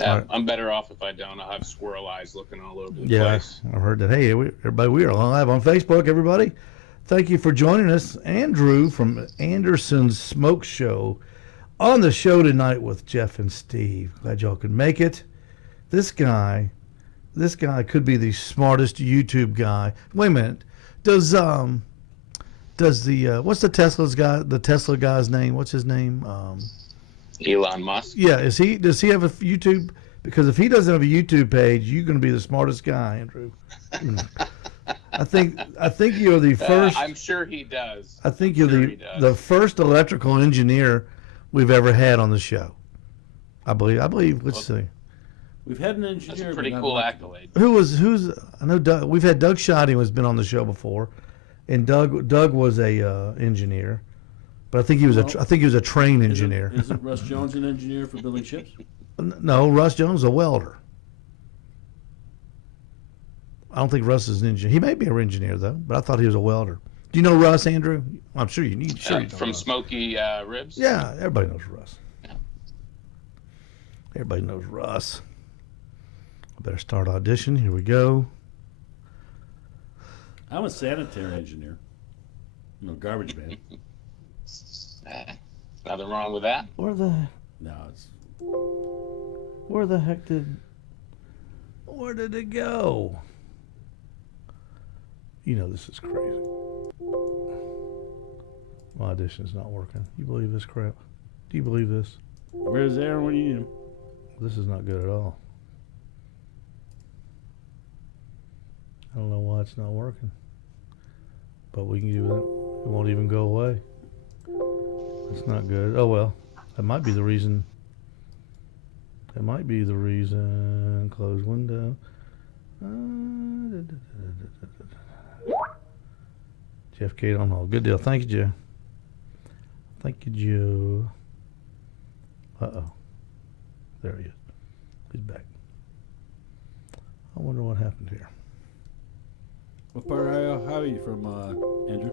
Yeah, right. I'm better off if I don't. I'll have squirrel eyes looking all over the Yeah, place. I heard that. Hey, everybody, we are live on Facebook, everybody. Thank you for joining us. Andrew from Anderson's Smoke Show on the show tonight with Jeff and Steve. Glad y'all could make it. This guy could be the smartest YouTube guy. Wait a minute. Does the what's the Tesla guy's name? What's his name? Elon Musk. Yeah, does he have a YouTube? Because if he doesn't have a YouTube page, you're going to be the smartest guy, Andrew. I think you're the first. I'm sure he does. I think you're the first electrical engineer we've ever had on the show. I believe. Let's see. We've had an engineer. That's a pretty cool accolade. Who's? I know Doug. We've had Doug Shoddy, who's been on the show before, and Doug was a engineer, but I think he was a train engineer. Isn't Russ Jones an engineer for building ships? No, Russ Jones is a welder. I don't think Russ is an engineer. He may be an engineer though, but I thought he was a welder. Do you know Russ, Andrew? I'm sure you need. Sure, from Smoky Ribs. Yeah, everybody knows Russ. Yeah. Everybody knows Russ. I better start audition. Here we go. I'm a sanitary engineer. No garbage man. Nothing wrong with that. Where did it go? You know this is crazy. My audition's not working. You believe this crap? Do you believe this? Where's Aaron when you need him? This is not good at all. I don't know why it's not working. But we can do that. It won't even go away. It's not good. Oh well. That might be the reason. Close window. Jeff Kate on hold. Good deal. Thank you, Joe. Thank you, Joe. Uh-oh. There he is. He's back. I wonder what happened here. What part of Ohio are you from, Andrew?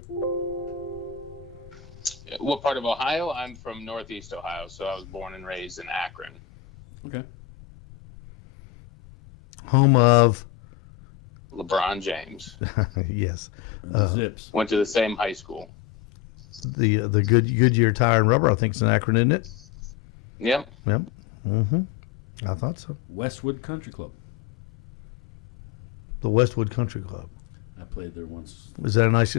What part of Ohio? I'm from Northeast Ohio, so I was born and raised in Akron. Okay. Home of LeBron James. yes. Zips. Went to the same high school. The Goodyear Tire and Rubber, I think it's an Akron, isn't it? Yep. Mm-hmm. I thought so. Westwood Country Club. The Westwood Country Club. I played there once. Is that nice,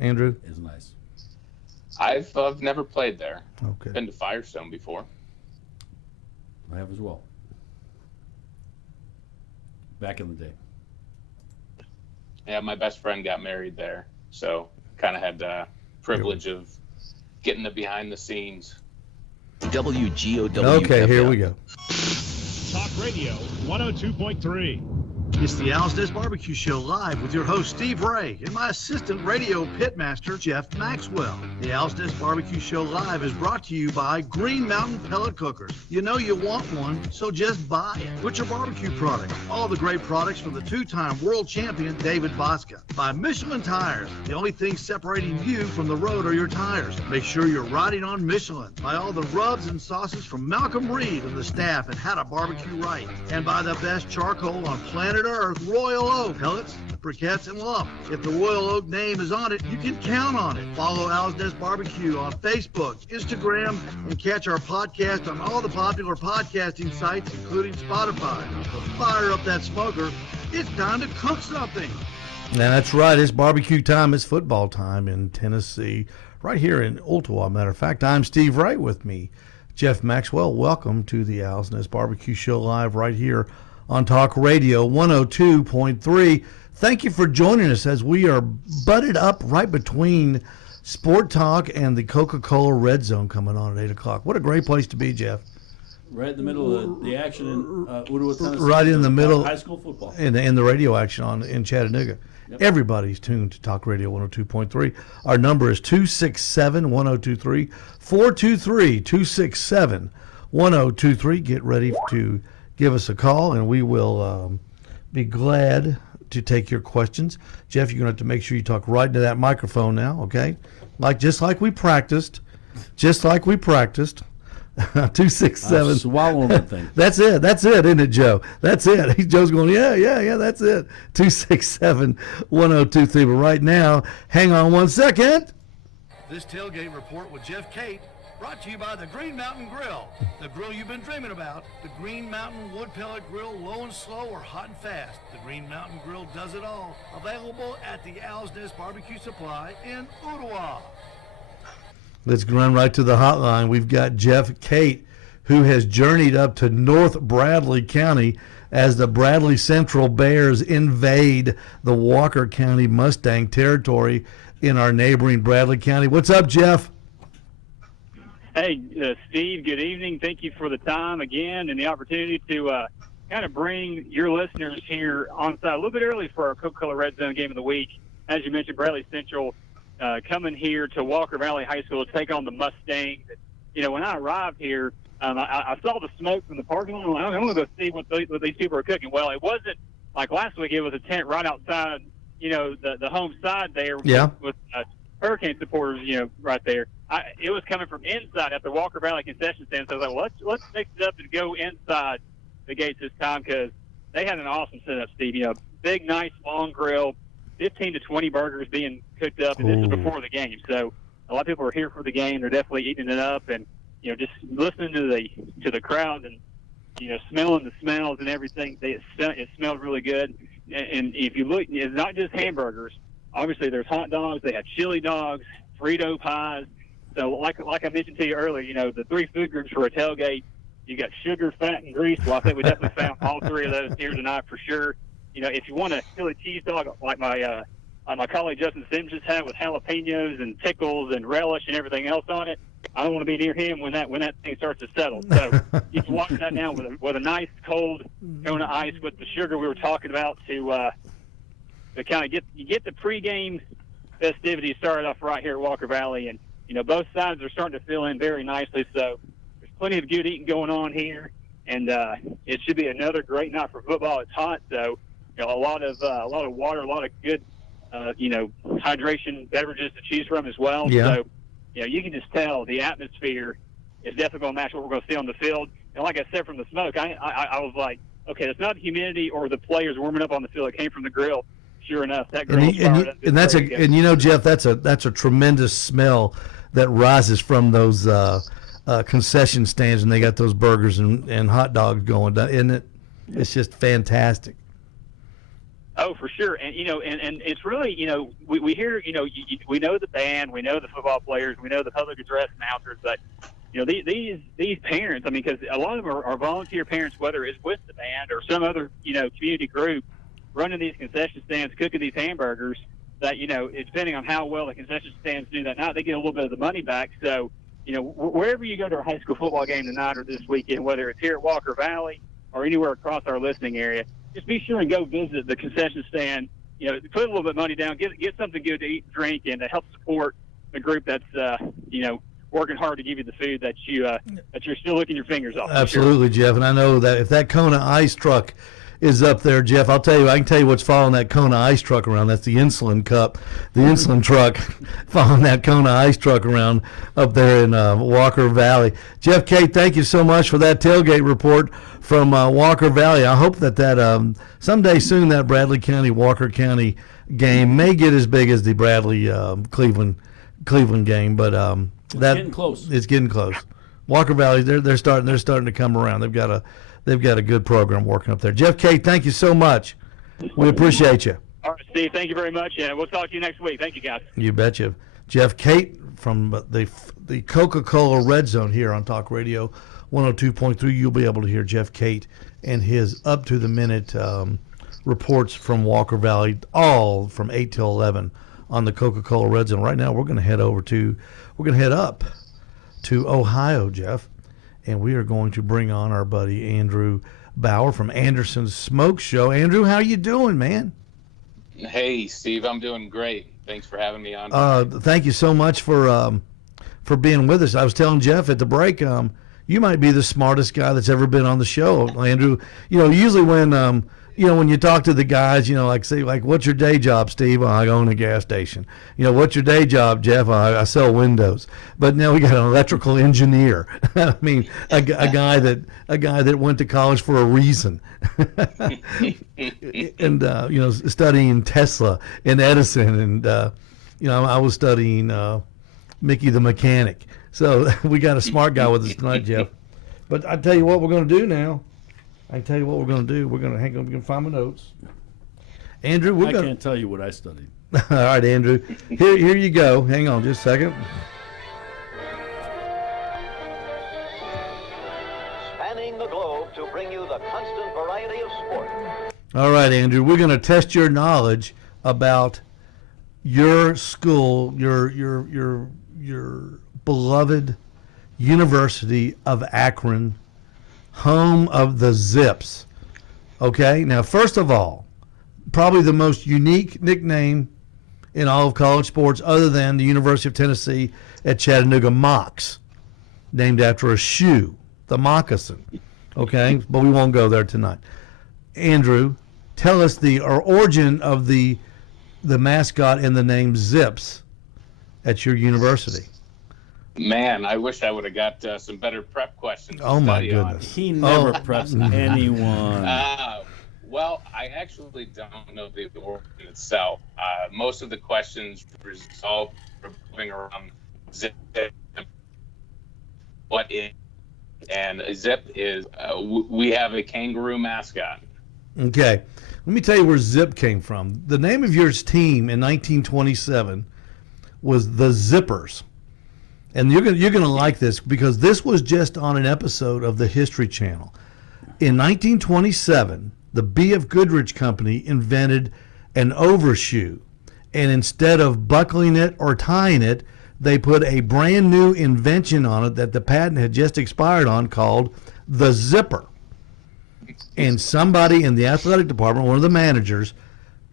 Andrew? It's nice. I've never played there. Okay. Been to Firestone before. I have as well. Back in the day. Yeah, my best friend got married there, so kind of had the privilege of getting the behind the scenes. WGOW. Okay, here we go. Talk Radio 102.3. It's the Al's Des Barbecue Show live with your host Steve Ray and my assistant radio pitmaster Jeff Maxwell. The Al's Des Barbecue Show live is brought to you by Green Mountain Pellet Cookers. You know you want one, so just buy it. Butcher Barbecue Products, all the great products from the two-time world champion David Bosca. By Michelin Tires, the only thing separating you from the road are your tires. Make sure you're riding on Michelin. By all the rubs and sauces from Malcolm Reed and the staff at How to Barbecue Right. And by the best charcoal on planet Earth, Royal Oak. Pellets, briquettes, and lump. If the Royal Oak name is on it, you can count on it. Follow Al's Des Barbecue on Facebook, Instagram, and catch our podcast on all the popular podcasting sites, including Spotify. So fire up that smoker. It's time to cook something. Now, that's right. It's barbecue time. It's football time in Tennessee, right here in Ottawa. Matter of fact, I'm Steve Wright with me, Jeff Maxwell. Welcome to the Al's Des Barbecue Show live right here on Talk Radio 102.3. Thank you for joining us as we are butted up right between Sport Talk and the Coca-Cola Red Zone coming on at 8 o'clock. What a great place to be, Jeff. Right in the middle of the action in Ottawa, Tennessee. Right in the middle. High school football. In the radio action in Chattanooga. Yep. Everybody's tuned to Talk Radio 102.3. Our number is 267-1023, 423-267-1023. Get ready to give us a call, and we will be glad to take your questions. Jeff, you're going to have to make sure you talk right into that microphone now, okay? Just like we practiced. 267. Swallowing that thing. That's it. That's it, isn't it, Joe? That's it. Joe's going, yeah, that's it. 267-1023. But right now, hang on one second. This tailgate report with Jeff Cate, brought to you by the Green Mountain Grill. The grill you've been dreaming about. The Green Mountain Wood Pellet Grill, low and slow or hot and fast. The Green Mountain Grill does it all. Available at the Owl's Nest Barbecue Supply in Ottawa. Let's run right to the hotline. We've got Jeff Cate, who has journeyed up to North Bradley County as the Bradley Central Bears invade the Walker County Mustang territory in our neighboring Bradley County. What's up, Jeff? Hey, Steve, good evening. Thank you for the time again and the opportunity to kind of bring your listeners here on site a little bit early for our Coca-Cola Red Zone game of the week. As you mentioned, Bradley Central coming here to Walker Valley High School to take on the Mustangs. You know, when I arrived here, I saw the smoke from the parking lot. I'm going to go see what these people are cooking. Well, it wasn't like last week. It was a tent right outside, you know, the home side there with Hurricane supporters, you know, right there. It was coming from inside at the Walker Valley concession stand. So I was like, well, let's mix it up and go inside the gates this time because they had an awesome setup, Steve. You know, big, nice, long grill, 15 to 20 burgers being cooked up, and this is before the game. So a lot of people are here for the game. They're definitely eating it up, and you know, just listening to the crowd and you know, smelling the smells and everything. It smelled really good. And if you look, it's not just hamburgers. Obviously, there's hot dogs. They have chili dogs, Frito pies. So, like I mentioned to you earlier, you know, the three food groups for a tailgate. You got sugar, fat, and grease. Well, I think we definitely found all three of those here tonight for sure. You know, if you want a chili cheese dog like my colleague Justin Sims just had with jalapenos and pickles and relish and everything else on it, I don't want to be near him when that thing starts to settle. So you can watch that now with a nice cold Kona ice with the sugar we were talking about to kind of get the pregame festivities started off right here at Walker Valley. And you know, both sides are starting to fill in very nicely. So there's plenty of good eating going on here, and it should be another great night for football. It's hot, so you know, a lot of water, a lot of good you know, hydration beverages to choose from as well. Yeah. So you know, you can just tell the atmosphere is definitely going to match what we're going to see on the field. And like I said, from the smoke, I was like, okay, it's not the humidity or the players warming up on the field. It came from the grill. Sure enough, that grill fired up. And you know, Jeff, that's a tremendous smell that rises from those concession stands, and they got those burgers and hot dogs going. Isn't it? It's just fantastic. Oh, for sure. And, you know, and it's really, you know, we hear, you know, we know the band, we know the football players, we know the public address announcers, but, you know, these parents, I mean, because a lot of them are volunteer parents, whether it's with the band or some other, you know, community group running these concession stands, cooking these hamburgers that, you know, depending on how well the concession stands do that night, they get a little bit of the money back. So, you know, wherever you go to a high school football game tonight or this weekend, whether it's here at Walker Valley or anywhere across our listening area, just be sure and go visit the concession stand. You know, put a little bit of money down, get something good to eat and drink, and to help support the group that's, you know, working hard to give you the food that you're still licking your fingers off. Absolutely, sure. Jeff. And I know that if that Kona ice truck is up there, Jeff, I can tell you what's following that Kona ice truck around. That's the insulin cup, the insulin truck following that Kona ice truck around up there in Walker Valley. Jeff Cate, thank you so much for that tailgate report from Walker Valley. I hope that someday soon that Bradley County Walker County game may get as big as the Bradley Cleveland game, but it's getting close. It's getting close. Walker Valley, they're starting to come around. They've got a good program working up there. Jeff Cate, thank you so much. We appreciate you. All right, Steve, thank you very much, and we'll talk to you next week. Thank you, guys. You betcha. Jeff Cate from the Coca-Cola Red Zone here on Talk Radio 102.3. You'll be able to hear Jeff Cate and his up-to-the-minute reports from Walker Valley, all from 8 till 11 on the Coca-Cola Red Zone. Right now, we're going to head up to Ohio, Jeff, and we are going to bring on our buddy Andrew Bauer from Anderson's Smoke Show. Andrew, how you doing, man? Hey, Steve, I'm doing great. Thanks for having me on. Thank you so much for being with us. I was telling Jeff at the break, you might be the smartest guy that's ever been on the show, Andrew. You know, usually when when you talk to the guys, like say, like, what's your day job, Steve? Oh, I own a gas station. What's your day job, Jeff? I sell windows. But now we got an electrical engineer. I mean, a guy that went to college for a reason, and studying Tesla and Edison, and I was studying Mickey the mechanic. So we got a smart guy with us tonight, Jeff. But I tell you what we're going to do now. I can tell you what we're going to do. We're going to hang on. We can find my notes. Andrew, I can't tell you what I studied. All right, Andrew. Here you go. Hang on just a second. Spanning the globe to bring you the constant variety of sport. All right, Andrew. We're going to test your knowledge about your school, your beloved University of Akron, home of the Zips. Okay, now first of all, probably the most unique nickname in all of college sports, other than the University of Tennessee at Chattanooga Mocs, named after a shoe, the moccasin. Okay, but we won't go there tonight. Andrew, tell us the origin of the mascot and the name Zips at your university. Man, I wish I would have got some better prep questions. Oh my goodness! He never preps anyone. Well, I actually don't know the origin itself. Most of the questions revolve around Zip. What is, and Zip is, we have a kangaroo mascot. Okay, let me tell you where Zip came from. The name of your team in 1927 was the Zippers. And you're gonna like this, because this was just on an episode of the History Channel. In 1927, the B.F. Goodrich Company invented an overshoe, and instead of buckling it or tying it, they put a brand new invention on it that the patent had just expired on, called the zipper. And somebody in the athletic department, one of the managers,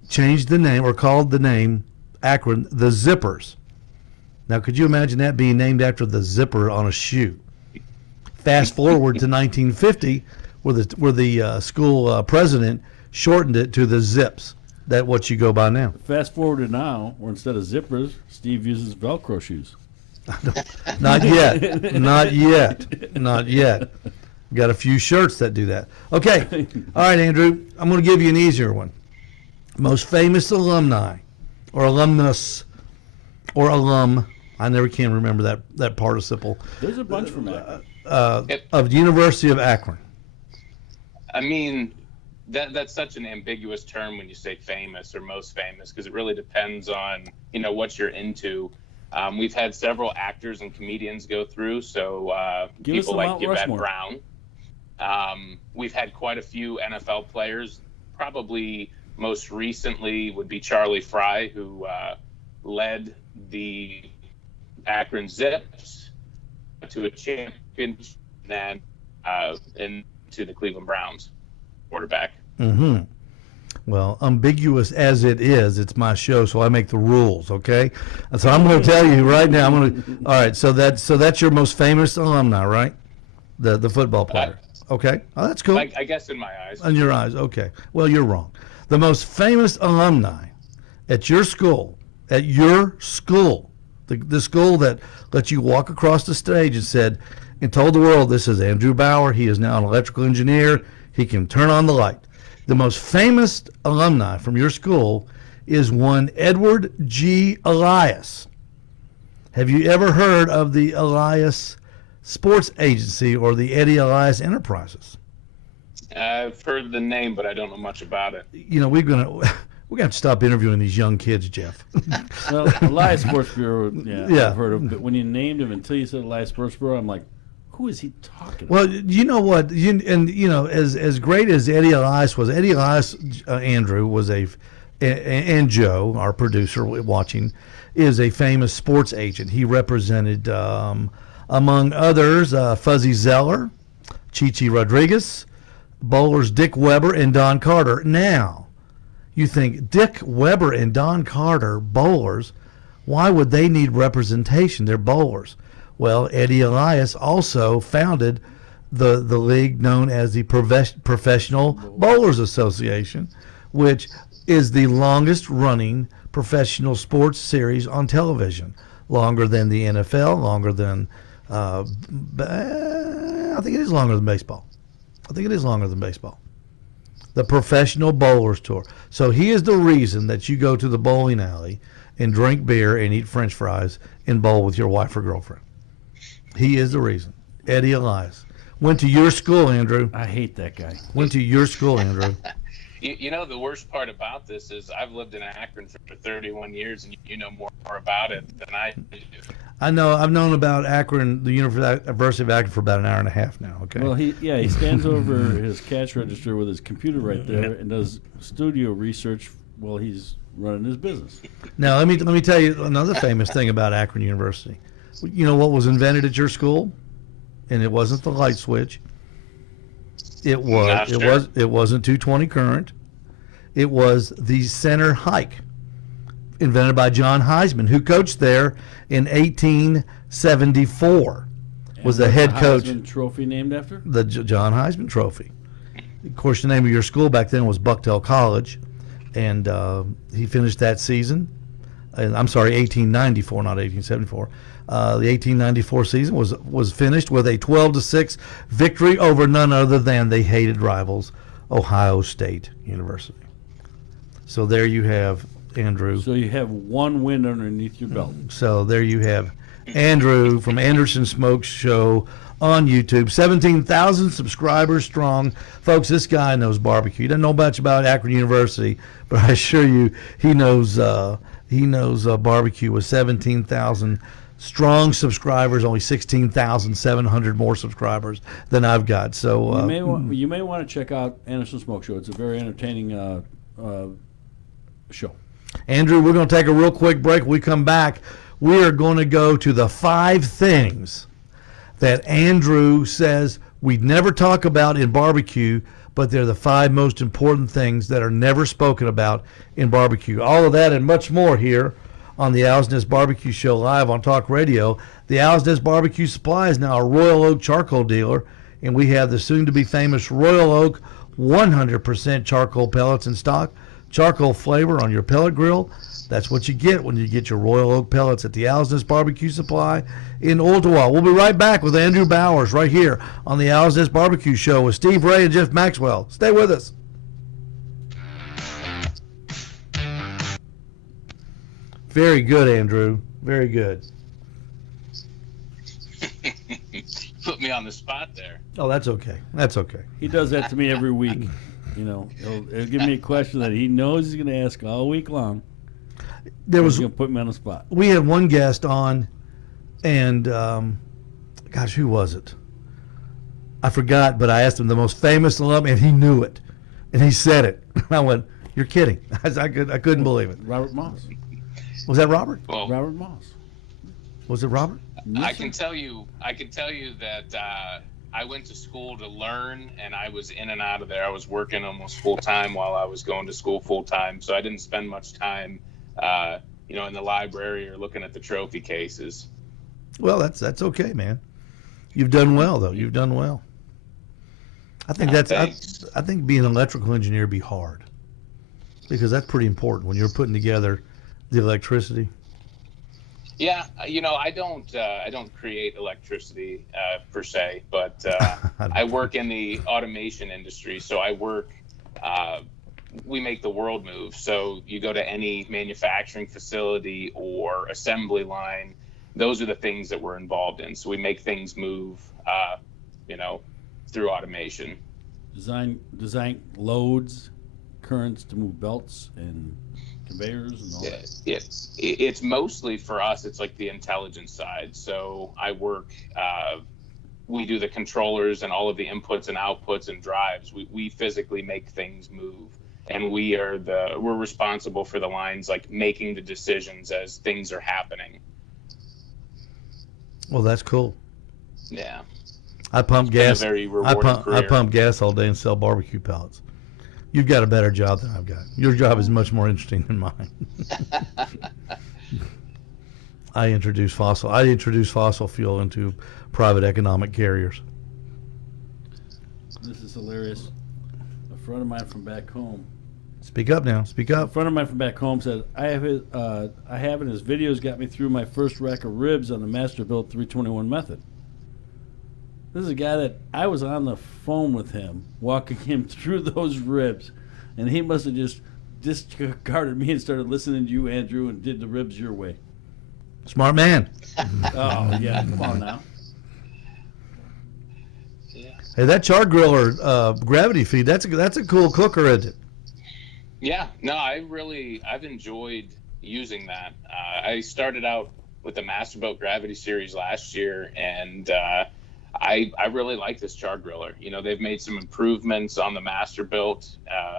changed the name, or called the name Akron the Zippers. Now, could you imagine that being named after the zipper on a shoe? Fast forward to 1950, where the school president shortened it to the Zips. That's what you go by now. Fast forward to now, where instead of zippers, Steve uses Velcro shoes. Not yet. Not yet. Not yet. Got a few shirts that do that. Okay. All right, Andrew. I'm going to give you an easier one. Most famous alumni, or alumnus, or alum. I never can remember that participle. There's a bunch from Akron. Of the University of Akron. I mean, that's such an ambiguous term when you say famous or most famous, because it really depends on what you're into. We've had several actors and comedians go through, so people like Yvette Brown. We've had quite a few NFL players. Probably most recently would be Charlie Fry, who led the Akron Zips to a championship, and into the Cleveland Browns quarterback. Mm-hmm. Well, ambiguous as it is, it's my show, so I make the rules. Okay, so I'm going to tell you right now. All right. So that's your most famous alumni, right? The football player. Okay. Oh, that's cool. I guess in my eyes. In your eyes. Okay. Well, you're wrong. The most famous alumni at your school, the school that let you walk across the stage and told the world, this is Andrew Bauer. He is now an electrical engineer. He can turn on the light. The most famous alumni from your school is one Edward G. Elias. Have you ever heard of the Elias Sports Agency or the Eddie Elias Enterprises? I've heard the name, but I don't know much about it. We're gonna have to stop interviewing these young kids, Jeff. Well, Elias Sports Bureau, yeah, I've heard of. But when you named him until you said Elias Sports Bureau, I'm like, who is he talking about? Well, you know what? As great as Eddie Elias was, Andrew was and Joe, our producer watching, is a famous sports agent. He represented, among others, Fuzzy Zeller, Chichi Rodriguez, bowlers Dick Weber and Don Carter. Now, you think Dick Weber and Don Carter, bowlers, why would they need representation? They're bowlers. Well, Eddie Elias also founded the league known as the Professional Bowlers Association, which is the longest running professional sports series on television, longer than the NFL, longer than I think it is longer than baseball. The Professional Bowlers Tour. So he is the reason that you go to the bowling alley and drink beer and eat French fries and bowl with your wife or girlfriend. He is the reason. Eddie Elias. Went to your school, Andrew. I hate that guy. Went to your school, Andrew. You know, the worst part about this is I've lived in Akron for 31 years, and you know more about it than I do. I know. I've known about Akron, the University of Akron, for about an hour and a half now. Okay. Well, he stands over his cash register with his computer right there and does studio research while he's running his business. Now, let me tell you another famous thing about Akron University. You know what was invented at your school? And it wasn't the light switch. It wasn't 220 current. It was the center hike, invented by John Heisman, who coached there in 1874. Was the head coach. Heisman Trophy named after? The John Heisman Trophy. Of course, the name of your school back then was Bucktail College, and he finished that season. I'm sorry, 1894, not 1874. The 1894 season was finished with a 12-6 victory over none other than the hated rivals, Ohio State University. So there you have Andrew. So you have one win underneath your belt. So there you have Andrew from Anderson Smokes Show on YouTube. 17,000 subscribers strong. Folks, this guy knows barbecue. He doesn't know much about Akron University, but I assure you he knows barbecue with 17,000 strong subscribers, only 16,700 more subscribers than I've got. So you may want to check out Anderson Smoke Show. It's a very entertaining show. Andrew, we're going to take a real quick break. When we come back, we are going to go to the 5 things that Andrew says we'd never talk about in barbecue, but they're the 5 most important things that are never spoken about in barbecue. All of that and much more here on the Owl's Nest Barbecue Show live on Talk Radio. The Owl's Nest Barbecue Supply is now a Royal Oak charcoal dealer, and we have the soon-to-be famous Royal Oak 100% charcoal pellets in stock. Charcoal flavor on your pellet grill. That's what you get when you get your Royal Oak pellets at the Owl's Nest Barbecue Supply in Ooltewah. We'll be right back with Andrew Bowers right here on the Owl's Nest Barbecue Show with Steve Ray and Jeff Maxwell. Stay with us. Very good, Andrew. Very good. Put me on the spot there. Oh, that's okay. That's okay. He does that to me every week. You know, he'll give me a question that he knows he's going to ask all week long. He's going to put me on the spot. We had one guest on, and gosh, who was it? I forgot, but I asked him the most famous alum, and he knew it, and he said it. I went, "You're kidding!" I couldn't believe it. Robert Moss. Was that Robert? Well, Robert Moss. Was it Robert? I can tell you that I went to school to learn, and I was in and out of there. I was working almost full time while I was going to school full time, so I didn't spend much time, in the library or looking at the trophy cases. Well, that's okay, man. You've done well, though. You've done well. I think I think being an electrical engineer be hard, because that's pretty important when you're putting together the electricity. Yeah, I don't create electricity per se, but I work in the automation industry. So I work. We make the world move. So you go to any manufacturing facility or assembly line, those are the things that we're involved in. So we make things move, through automation. Design loads, currents to move belts and conveyors and all that. It's mostly for us. It's like the intelligence side. So I work. We do the controllers and all of the inputs and outputs and drives. We physically make things move, and we're responsible for the lines, like making the decisions as things are happening. Well, that's cool. Yeah. I pump gas. A very rewarding career. I pump gas all day and sell barbecue pellets. You've got a better job than I've got. Your job is much more interesting than mine. I introduce fossil fuel into private economic carriers. This is hilarious. A friend of mine from back home. Speak up now. Speak A up. friend of mine from back home said, I have in his videos got me through my first rack of ribs on the Masterbuilt 321 method. This is a guy that I was on the phone with him, walking him through those ribs, and he must have just discarded me and started listening to you, Andrew, and did the ribs your way. Smart man. Oh, yeah, come on now. Hey, that char griller gravity feed, that's a cool cooker, isn't it? Yeah, no, I've enjoyed using that. I started out with the Masterbuilt Gravity Series last year, and I really like this char griller. You know, they've made some improvements on the Masterbuilt.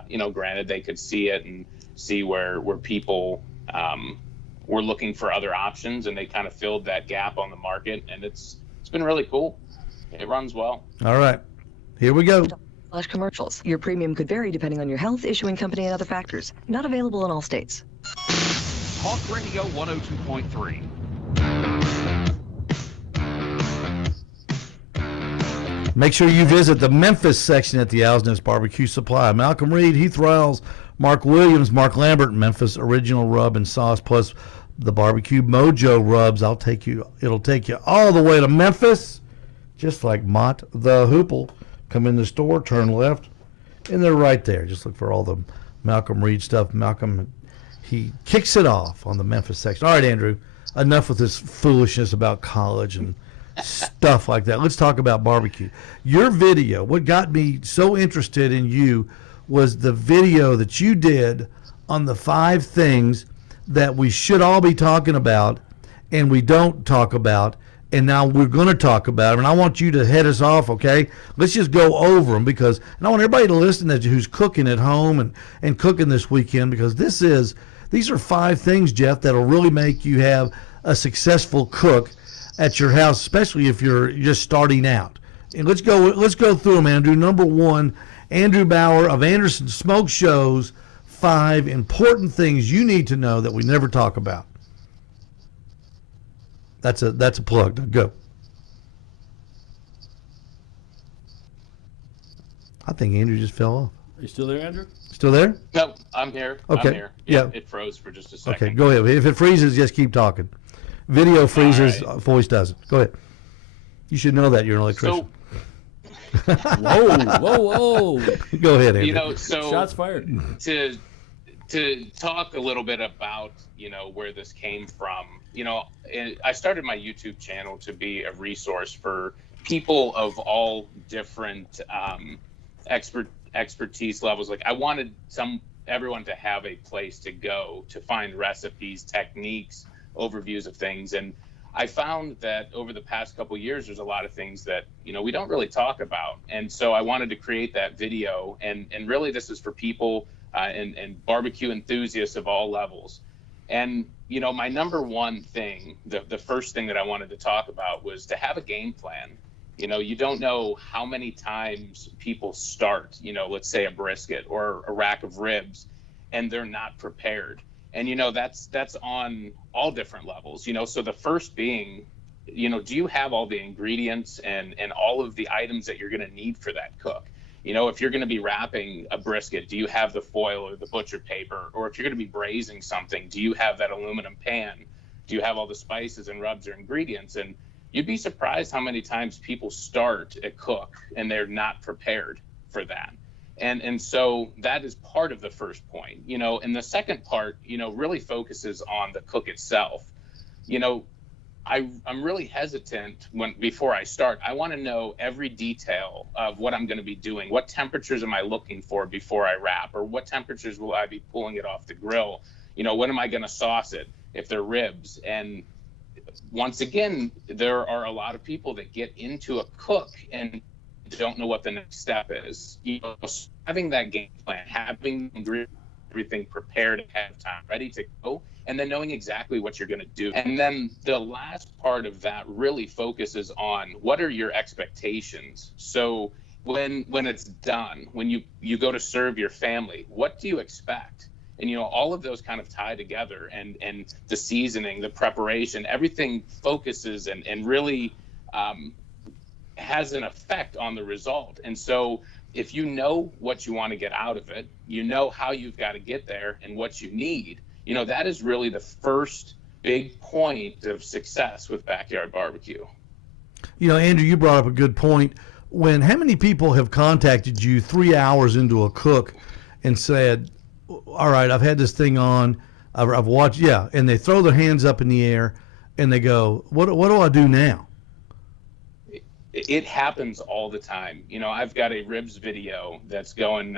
You know, granted, they could see it and see where people were looking for other options, and they kind of filled that gap on the market, and it's been really cool. It runs well. All right, here we go. /commercials. Your premium could vary depending on your health, issuing company, and other factors. Not available in all states. Talk Radio 102.3. Make sure you visit the Memphis section at the Owl's Nest Barbecue Supply. Malcolm Reed, Heath Riles, Mark Williams, Mark Lambert, Memphis original rub and sauce, plus the barbecue mojo rubs. It'll take you all the way to Memphis, just like Mott the Hoople. Come in the store, turn left, and they're right there. Just look for all the Malcolm Reed stuff. Malcolm, he kicks it off on the Memphis section. All right, Andrew, enough with this foolishness about college and stuff like that. Let's talk about barbecue. Your video, what got me so interested in you was the video that you did on the 5 things that we should all be talking about and we don't talk about, and now we're going to talk about them. And I want you to head us off, okay? Let's just go over them, because and I want everybody to listen to who's cooking at home and cooking this weekend, because these are 5 things, Jeff, that'll really make you have a successful cook at your house, especially if you're just starting out. And let's go through them, Andrew. Number 1, Andrew Bauer of Anderson Smoke Show's 5 important things you need to know that we never talk about. That's a plug. Now go. I think Andrew just fell off. Are you still there, Andrew? Still there? No, I'm here. Okay. I'm here. Yeah. It froze for just a second. Okay, go ahead. If it freezes, just keep talking. Video freezes, All right. Voice doesn't. Go ahead. You should know that. You're an electrician. Whoa. Go ahead, Andrew. You know, so Shots fired. to talk a little bit about, you know, where this came from. You know, I started my YouTube channel to be a resource for people of all different expertise levels. Like, I wanted everyone to have a place to go to find recipes, techniques, overviews of things. And I found that over the past couple of years, there's a lot of things that, you know, we don't really talk about. And so I wanted to create that video. And really, this is for people and barbecue enthusiasts of all levels. And, you know, my number one thing, the first thing that I wanted to talk about was to have a game plan. You know, you don't know how many times people start, you know, let's say a brisket or a rack of ribs, and they're not prepared. And, you know, that's on all different levels, you know. So the first being, you know, do you have all the ingredients and all of the items that you're going to need for that cook? You know, if you're going to be wrapping a brisket, do you have the foil or the butcher paper? Or if you're going to be braising something, do you have that aluminum pan? Do you have all the spices and rubs or ingredients? And you'd be surprised how many times people start a cook and they're not prepared for that. And so that is part of the first point, you know. And the second part, you know, really focuses on the cook itself. You know, I'm really hesitant before I start. I want to know every detail of what I'm going to be doing. What temperatures am I looking for before I wrap? Or what temperatures will I be pulling it off the grill? You know, when am I going to sauce it if they're ribs? And once again, there are a lot of people that get into a cook and don't know what the next step is. You know, having that game plan, having everything prepared ahead of time, ready to go, and then knowing exactly what you're going to do. And then the last part of that really focuses on what are your expectations. So when it's done, when you go to serve your family, what do you expect? And, you know, all of those kind of tie together, and the seasoning, the preparation, everything focuses and really has an effect on the result. And so if you know what you want to get out of it, you know how you've got to get there and what you need, that is really the first big point of success with backyard barbecue. Andrew, you brought up a good point. How many people have contacted you 3 hours into a cook and said, all right, I've had this thing on, I've watched, and they throw their hands up in the air and they go, what do I do now? It happens all the time. I've got a ribs video that's going,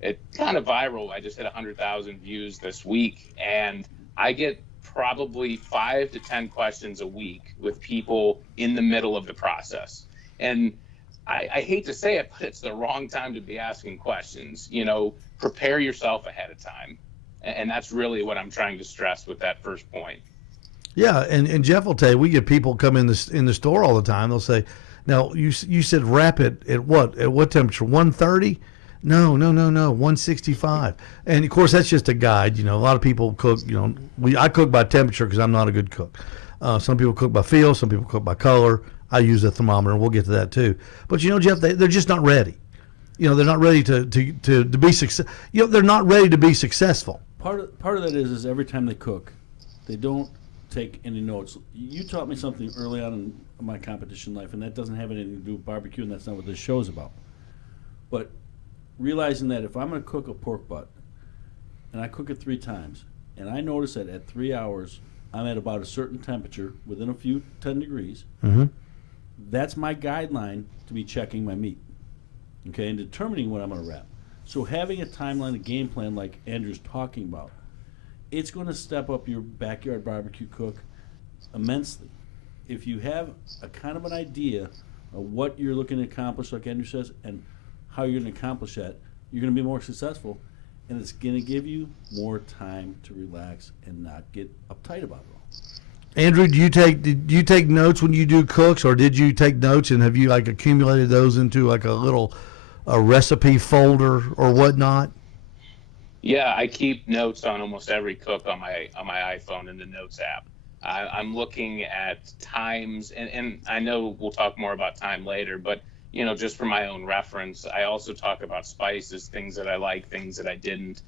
it's kind of viral. I just hit 100,000 views this week, and I get probably 5 to 10 questions a week with people in the middle of the process. And I hate to say it, but it's the wrong time to be asking questions. Prepare yourself ahead of time. And that's really what I'm trying to stress with that first point. Yeah, and Jeff will tell you, we get people come in the store all the time. They'll say, now, you said wrap it at what? At what temperature? 130? No, 165. And, of course, that's just a guide. A lot of people cook, I cook by temperature because I'm not a good cook. Some people cook by feel. Some people cook by color. I use a thermometer, and we'll get to that too. But, Jeff, they're just not ready. They're not ready to be success. They're not ready to be successful. Part of that is every time they cook, they don't take any notes. You taught me something early on in my competition life, and that doesn't have anything to do with barbecue, and that's not what this show is about. But realizing that if I'm going to cook a pork butt, and I cook it 3 times, and I notice that at 3 hours I'm at about a certain temperature, within a few 10 degrees, that's my guideline to be checking my meat, okay, and determining what I'm going to wrap. So having a timeline, a game plan like Andrew's talking about, it's going to step up your backyard barbecue cook immensely. If you have a kind of an idea of what you're looking to accomplish, like Andrew says, and how you're going to accomplish that, you're going to be more successful, and it's going to give you more time to relax and not get uptight about it all. Andrew, do you take notes when you do cooks, or did you take notes and have you accumulated those into a recipe folder or whatnot? Yeah, I keep notes on almost every cook on my iPhone in the Notes app. I'm looking at times, and I know we'll talk more about time later, but just for my own reference, I also talk about spices, things that I like, things that I didn't,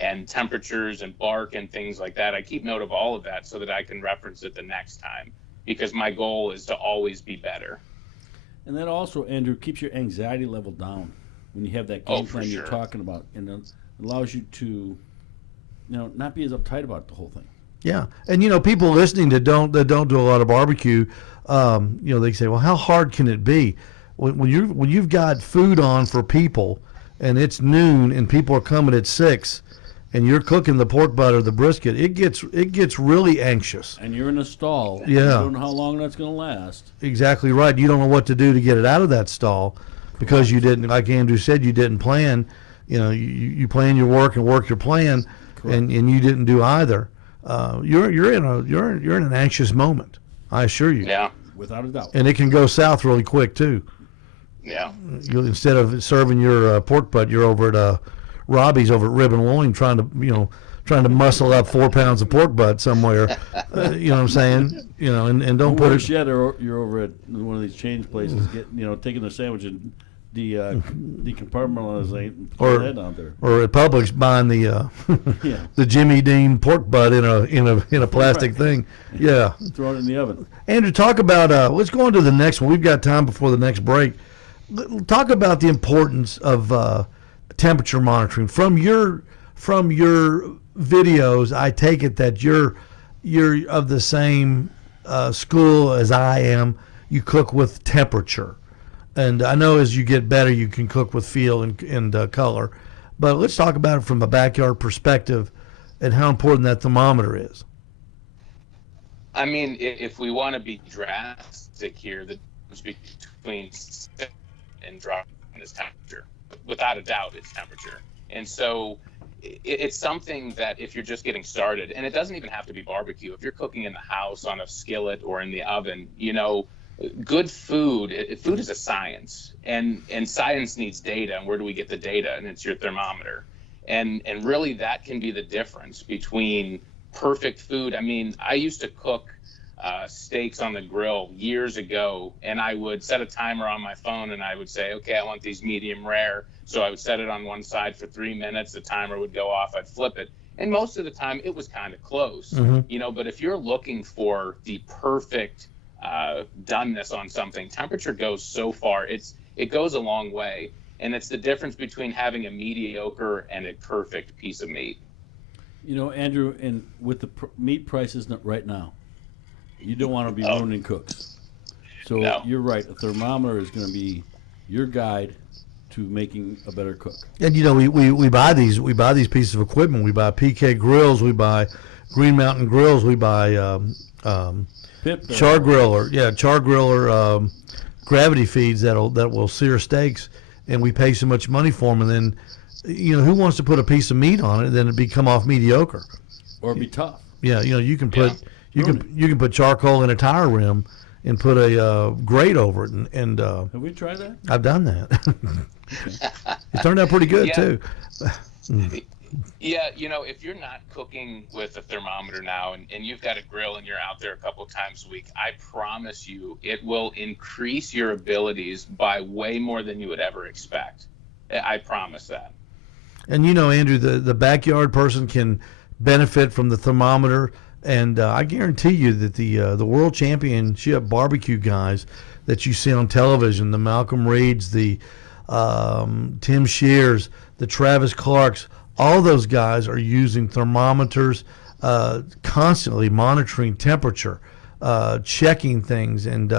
and temperatures and bark and things like that. I keep note of all of that so that I can reference it the next time, because my goal is to always be better. And that also, Andrew, keeps your anxiety level down when you have that game plan you're talking about, and it allows you to, not be as uptight about the whole thing. Yeah, and people listening that don't do a lot of barbecue, they say, well, how hard can it be when you've got food on for people, and it's noon and people are coming at 6, and you're cooking the pork butt or the brisket, it gets really anxious. And you're in a stall. Yeah. You don't know how long that's going to last. Exactly right. You don't know what to do to get it out of that stall because you didn't, like Andrew said, you didn't plan. You plan your work and work your plan, and you didn't do either. You're in an anxious moment, I assure you. Yeah, without a doubt. And it can go south really quick too. Yeah. Instead of serving your pork butt, you're over at Robbie's over at Rib and Loin trying to muscle up 4 pounds of pork butt somewhere. You know what I'm saying? And don't put it. Yet, or you're over at one of these change places, taking their sandwich and decompartmentalizing and put that down there. Or at Publix buying the Jimmy Dean pork butt in a plastic thing. Yeah. Throw it in the oven. Andrew, talk about let's go on to the next one. We've got time before the next break. Talk about the importance of temperature monitoring. From your videos, I take it that you're of the same school as I am. You cook with temperature. And I know as you get better, you can cook with feel and color. But let's talk about it from a backyard perspective and how important that thermometer is. I mean, if we want to be drastic here, the difference between and dropping is temperature. Without a doubt, it's temperature. And so it's something that if you're just getting started, and it doesn't even have to be barbecue. If you're cooking in the house on a skillet or in the oven, good food is a science, and science needs data. And where do we get the data? And it's your thermometer. And really that can be the difference between perfect food. I mean, I used to cook steaks on the grill years ago, and I would set a timer on my phone, and I would say, okay, I want these medium rare. So I would set it on one side for 3 minutes. The timer would go off. I'd flip it. And most of the time it was kind of close, but if you're looking for the perfect doneness on something, temperature goes so far. It goes a long way. And it's the difference between having a mediocre and a perfect piece of meat. Andrew, and with the meat prices right now, you don't want to be ruining cooks. So You're right. A thermometer is going to be your guide to making a better cook. And we buy these pieces of equipment. We buy PK grills. We buy Green Mountain grills. We buy char griller gravity feeds that will sear steaks, and we pay so much money for them. And then, who wants to put a piece of meat on it and then it become off mediocre or be tough? Yeah, you can put you can put charcoal in a tire rim and put a grate over it. And have we tried that? I've done that. It turned out pretty good too. Yeah, if you're not cooking with a thermometer now and you've got a grill and you're out there a couple times a week, I promise you it will increase your abilities by way more than you would ever expect. I promise that. And Andrew, the backyard person can benefit from the thermometer. And I guarantee you that the World Championship barbecue guys that you see on television, the Malcolm Reeds, the Tim Shears, the Travis Clarks, all those guys are using thermometers, constantly monitoring temperature, checking things, and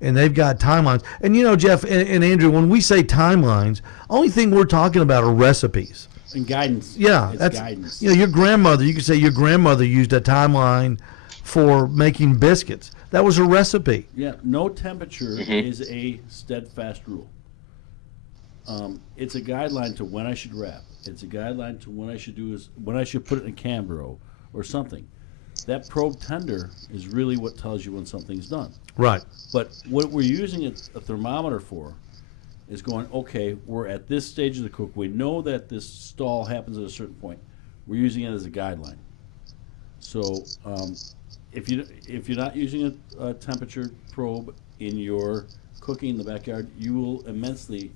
they've got timelines. And Jeff and Andrew, when we say timelines, only thing we're talking about are recipes. And guidance. Yeah, that's guidance. Your grandmother. You could say your grandmother used a timeline for making biscuits. That was a recipe. Yeah, no temperature is a steadfast rule. It's a guideline to when I should wrap. It's a guideline to when I should put it in a Cambro or something. That probe tender is really what tells you when something's done. Right. But what we're using a thermometer for is going, okay, we're at this stage of the cook. We know that this stall happens at a certain point. We're using it as a guideline. So if you're not using a temperature probe in your cooking in the backyard, you will immensely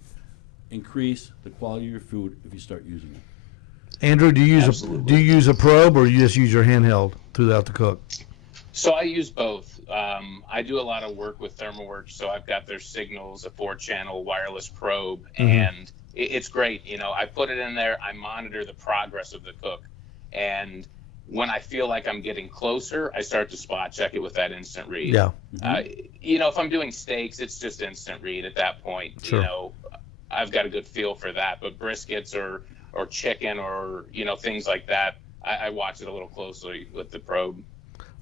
increase the quality of your food if you start using it. Andrew, do you use a probe or you just use your handheld throughout the cook? So I use both. I do a lot of work with ThermoWorks, so I've got their Signals, a 4-channel wireless probe, and it's great. I put it in there, I monitor the progress of the cook, and when I feel like I'm getting closer, I start to spot check it with that instant read. Yeah. If I'm doing steaks, it's just instant read at that point. Sure. I've got a good feel for that, but briskets or chicken or things like that, I watch it a little closely with the probe.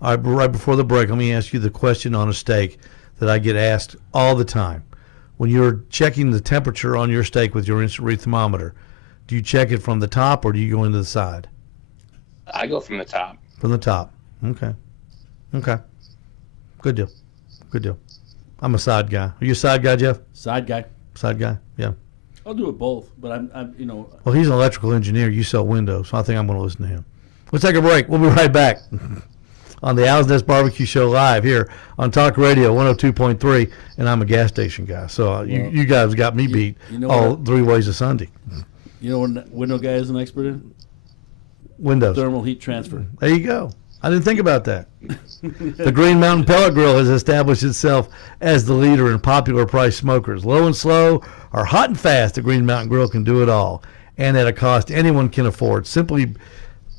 All right, right before the break, let me ask you the question on a steak that I get asked all the time. When you're checking the temperature on your steak with your instant read thermometer, do you check it from the top or do you go into the side? I go from the top. From the top. Okay. Good deal. I'm a side guy. Are you a side guy, Jeff? Side guy. Side guy, yeah. I'll do it both, but I'm Well, he's an electrical engineer. You sell windows, so I think I'm going to listen to him. Let's take a break. We'll be right back on the Owl's Nest Barbecue Show live here on Talk Radio 102.3, and I'm a gas station guy, so you guys got me beat all 3 ways of Sunday. You know what window guy is an expert in? Windows. Thermal heat transfer. There you go. I didn't think about that. The Green Mountain Pellet Grill has established itself as the leader in popular price smokers. Low and slow or hot and fast, the Green Mountain Grill can do it all, and at a cost anyone can afford. Simply,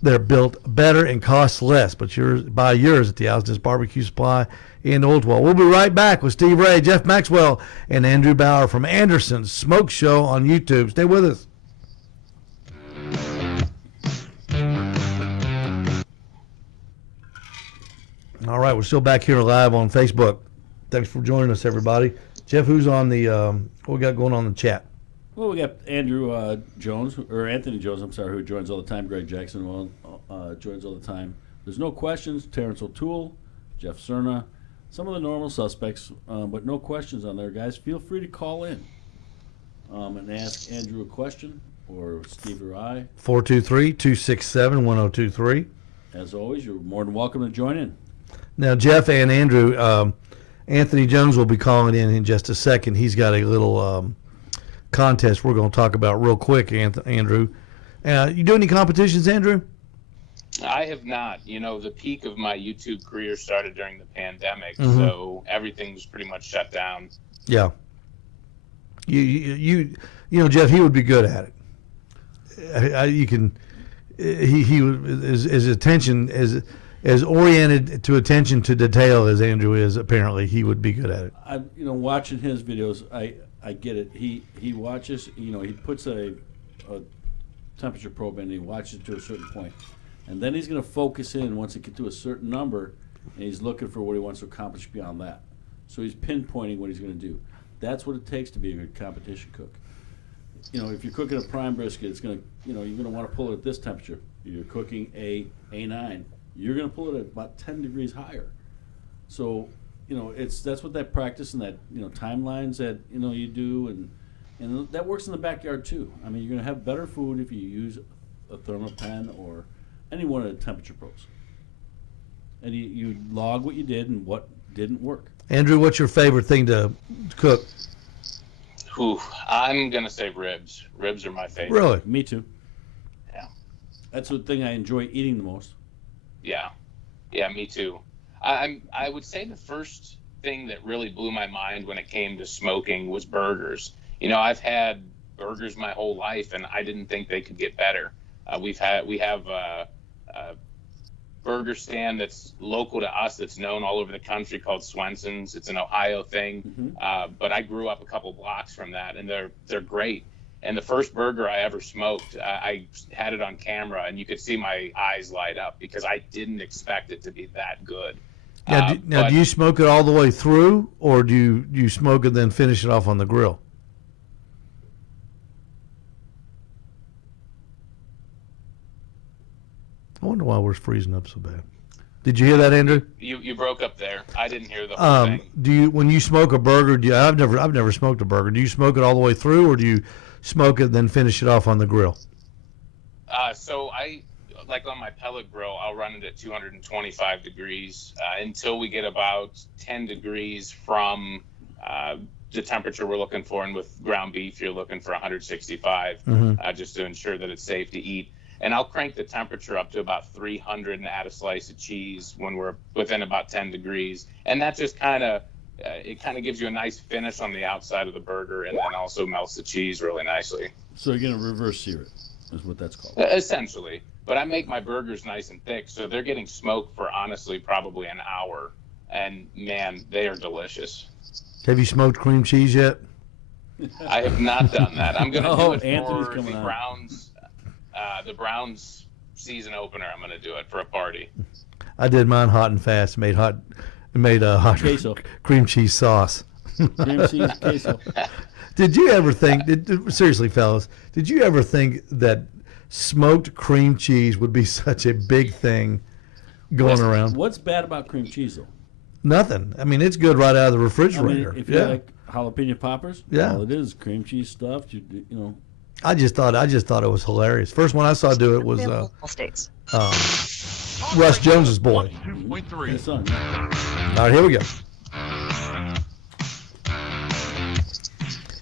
they're built better and cost less. But buy yours at the Owl's Nest Barbecue Supply in Oldwell. We'll be right back with Steve Ray, Jeff Maxwell, and Andrew Bauer from Anderson's Smoke Show on YouTube. Stay with us. All right, we're still back here live on Facebook. Thanks for joining us, everybody. Jeff, who's on the what we got going on in the chat? Well, we got Andrew Jones, or Anthony Jones, I'm sorry, who joins all the time. Greg Jackson joins all the time. There's no questions. Terrence O'Toole, Jeff Cerna, some of the normal suspects, but no questions on there, guys. Feel free to call in and ask Andrew a question, or Steve or I. 423-267-1023. As always, you're more than welcome to join in. Now, Jeff and Andrew, Anthony Jones will be calling in just a second. He's got a little contest we're going to talk about real quick, Andrew. You do any competitions, Andrew? I have not. The peak of my YouTube career started during the pandemic, Mm-hmm. so everything was pretty much shut down. Yeah. You Jeff, he would be good at it. You can. He his attention as oriented to attention to detail as Andrew is. Apparently, he would be good at it. Watching his videos, I get it. He watches. He puts a temperature probe in. And he watches to a certain point, and then he's going to focus in once it gets to a certain number, and he's looking for what he wants to accomplish beyond that. So he's pinpointing what he's going to do. That's what it takes to be a good competition cook. If you're cooking a prime brisket, it's going to, you're going to want to pull it at this temperature. You're cooking A9, you're going to pull it at about 10 degrees higher. So, that's what that practice and that, timelines that, you do, and that works in the backyard too. I mean, you're going to have better food if you use a thermopen or any one of the temperature probes. And you log what you did and what didn't work. Andrew, what's your favorite thing to cook? I'm going to say ribs. Ribs are my favorite. Really? Me too. Yeah. That's the thing I enjoy eating the most. Yeah. Yeah, me too. I would say the first thing that really blew my mind when it came to smoking was burgers. I've had burgers my whole life, and I didn't think they could get better. We have a burger stand that's local to us, that's known all over the country, called Swenson's. It's an Ohio thing, but I grew up a couple blocks from that, and they're great. And the first burger I ever smoked, I had it on camera, and you could see my eyes light up because I didn't expect it to be that good. Now, do you smoke it all the way through, or do you smoke it then finish it off on the grill? I wonder why we're freezing up so bad. Did you hear that, Andrew? You broke up there. I didn't hear the whole thing. When you smoke a burger, I've never smoked a burger. Do you smoke it all the way through, or do you smoke it and then finish it off on the grill? So I, like on my pellet grill, I'll run it at 225 degrees until we get about 10 degrees from the temperature we're looking for. And with ground beef, you're looking for 165, just to ensure that it's safe to eat. And I'll crank the temperature up to about 300 and add a slice of cheese when we're within about 10 degrees. And that just kind of gives you a nice finish on the outside of the burger, and then also melts the cheese really nicely. So you're going to reverse sear it, is what that's called. Essentially. But I make my burgers nice and thick, so they're getting smoked for, honestly, probably an hour. And, man, they are delicious. Have you smoked cream cheese yet? I have not done that. I'm going to do it Anthony's for coming the on. Browns season opener. I'm going to do it for a party. I did mine hot and fast. Made hot queso. Cream cheese sauce. Cream cheese queso. Did you ever think? Seriously, fellas, did you ever think that smoked cream cheese would be such a big thing going around? What's bad about cream cheese though? Nothing. I mean, it's good right out of the refrigerator. If you like jalapeno poppers, yeah, all it is cream cheese stuffed. You know. I just thought it was hilarious. First one I saw do it was all states. Russ Jones's boy. 2.3. His son. All right, here we go.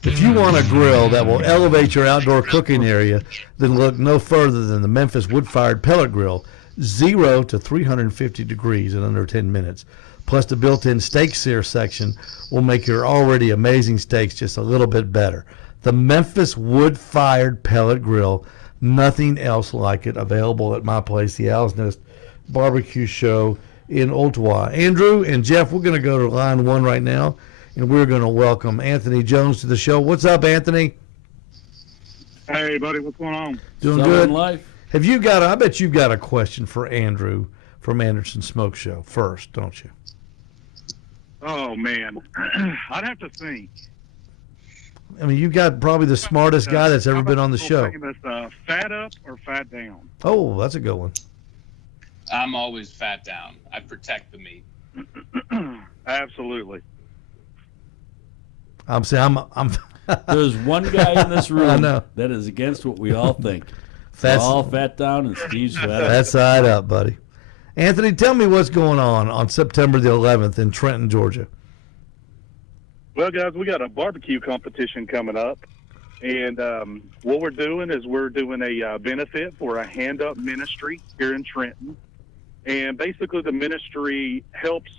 If you want a grill that will elevate your outdoor cooking area, then look no further than the Memphis wood-fired pellet grill, 0 to 350 degrees in under 10 minutes. Plus the built-in steak sear section will make your already amazing steaks just a little bit better. The Memphis wood-fired pellet grill, nothing else like it, available at my place, the Owl's Nest Barbecue Show in Ottawa. Andrew and Jeff, we're going to go to line one right now, and we're going to welcome Anthony Jones to the show. What's up, Anthony? Hey, buddy, what's going on? Doing good. Life. Have you got? I bet you've got a question for Andrew from Anderson Smoke Show first, don't you? Oh man, I'd have to think. I mean, you've got probably the smartest guy that's ever been on the show. Fat up or fat down? Oh, that's a good one. I'm always fat down. I protect the meat. Absolutely. I'm saying I'm There's one guy in this room I know. that is against what we all think. We're all fat down, and Steve's fat up. Fat side up, buddy. Anthony, tell me what's going on September the 11th in Trenton, Georgia. Well, guys, we got a barbecue competition coming up. And what we're doing is we're doing a benefit for a Hand Up ministry here in Trenton. And basically the ministry helps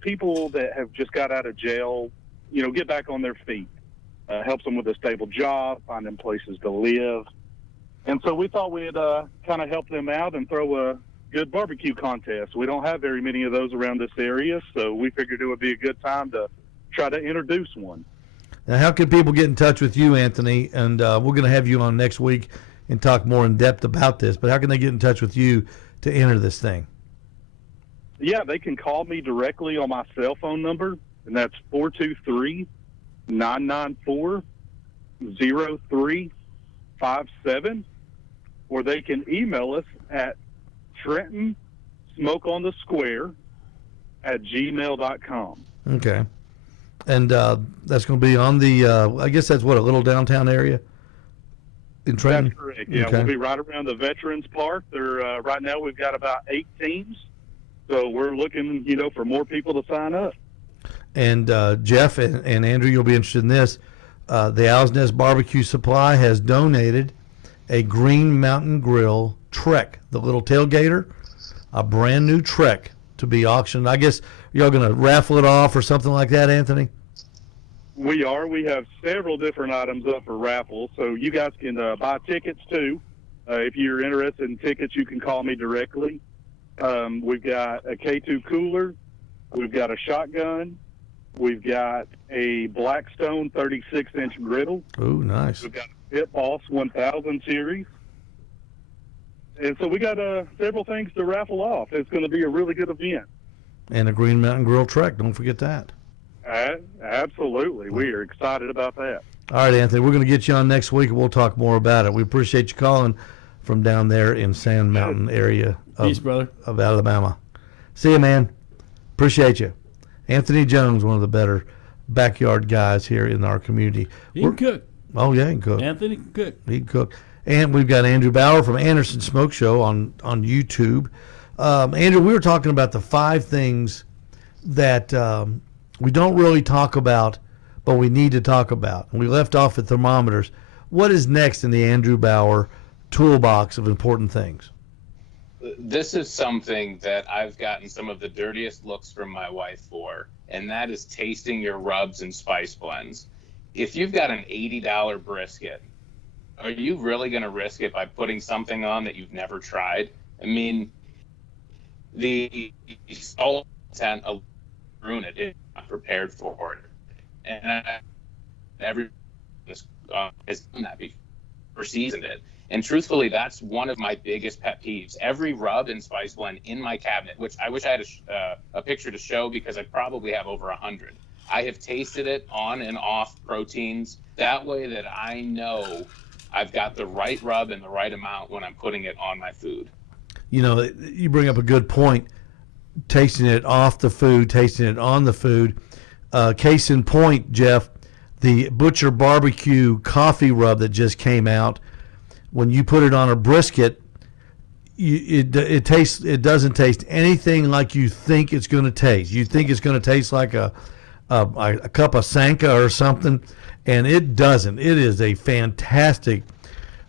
people that have just got out of jail, get back on their feet. Helps them with a stable job, find them places to live. And so we thought we'd kind of help them out and throw a good barbecue contest. We don't have very many of those around this area, so we figured it would be a good time to try to introduce one. Now, how can people get in touch with you, Anthony? And we're going to have you on next week and talk more in depth about this. But how can they get in touch with you to enter this thing? Yeah, they can call me directly on my cell phone number, and that's 423-994-0357. Or they can email us at TrentonSmokeOnTheSquare@gmail.com. Okay. And that's going to be on the, I guess that's what, a little downtown area in Trenton? That's correct. Yeah, okay. We'll be right around the Veterans Park. There, right now we've got about 8 teams. So we're looking, for more people to sign up. And Jeff and Andrew, you'll be interested in this. The Owl's Nest Barbecue Supply has donated a Green Mountain Grill Trek, the little tailgater, a brand new Trek to be auctioned. I guess y'all going to raffle it off or something like that, Anthony? We are. We have several different items up for raffle, so you guys can buy tickets too. If you're interested in tickets, you can call me directly. We've got a K2 cooler. We've got a shotgun. We've got a Blackstone 36-inch griddle. Ooh, nice. We've got a Pit Boss 1000 series. And so we got several things to raffle off. It's going to be a really good event. And a Green Mountain Grill Trek. Don't forget that. Absolutely. We are excited about that. All right, Anthony, we're going to get you on next week, and we'll talk more about it. We appreciate you calling from down there in Sand Mountain area Peace, brother. Of Alabama. See you, man. Appreciate you. Anthony Jones, one of the better backyard guys here in our community. He can cook. Oh, yeah, he can cook. Anthony can cook. He can cook. And we've got Andrew Bauer from Anderson Smoke Show on YouTube. Andrew, we were talking about the 5 things that we don't really talk about, but we need to talk about. And we left off at thermometers. What is next in the Andrew Bauer toolbox of important things? This is something that I've gotten some of the dirtiest looks from my wife for, and that is tasting your rubs and spice blends. If you've got an $80 brisket, are you really going to risk it by putting something on that you've never tried? I mean, the salt content of ruin it. It's not prepared for it. And everyone has done that before, seasoned it. And truthfully, that's one of my biggest pet peeves. Every rub and spice blend in my cabinet, which I wish I had a picture to show because I probably have over 100. I have tasted it on and off proteins that way that I know I've got the right rub and the right amount when I'm putting it on my food. You bring up a good point. Tasting it off the food, tasting it on the food. Case in point, Jeff, the Butcher Barbecue coffee rub that just came out. When you put it on a brisket, it doesn't taste anything like you think it's going to taste. You think it's going to taste like a cup of Sanka or something, and it doesn't. It is a fantastic,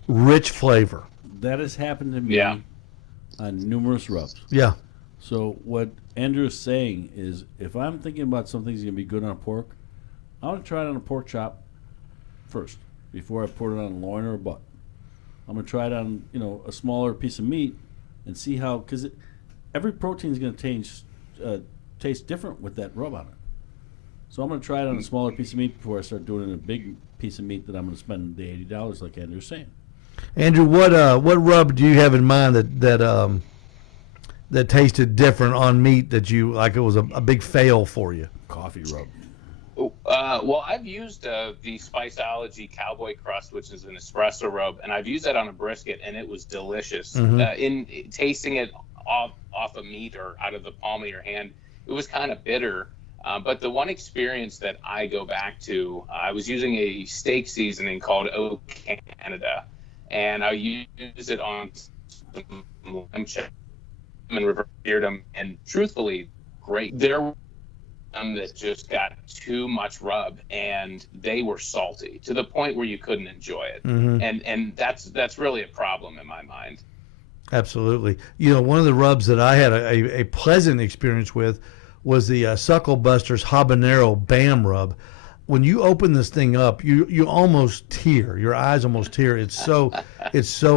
rich flavor. That has happened to me on numerous rubs. Yeah. So what Andrew is saying is, if I'm thinking about something's going to be good on a pork, I want to try it on a pork chop first before I put it on a loin or a butt. I'm going to try it on, a smaller piece of meat and see how, because every protein is going to taste different with that rub on it. So I'm going to try it on a smaller piece of meat before I start doing it in a big piece of meat that I'm going to spend the $80 like Andrew's saying. Andrew, what rub do you have in mind that tasted different on meat that you like? It was a big fail for you. Coffee rub. Well, I've used the Spiceology Cowboy Crust, which is an espresso rub, and I've used that on a brisket, and it was delicious. Mm-hmm. In tasting it off of meat or out of the palm of your hand, it was kind of bitter. But the one experience that I go back to, I was using a steak seasoning called O Canada, and I used it on some lamb chop, and reverse seared them, and truthfully, great. There were some that just got too much rub, and they were salty to the point where you couldn't enjoy it. And that's really a problem in my mind. Absolutely. You know, one of the rubs that I had a pleasant experience with was the Suckle Busters Habanero Bam rub. When you open this thing up, you almost tear. Your eyes almost tear. It's so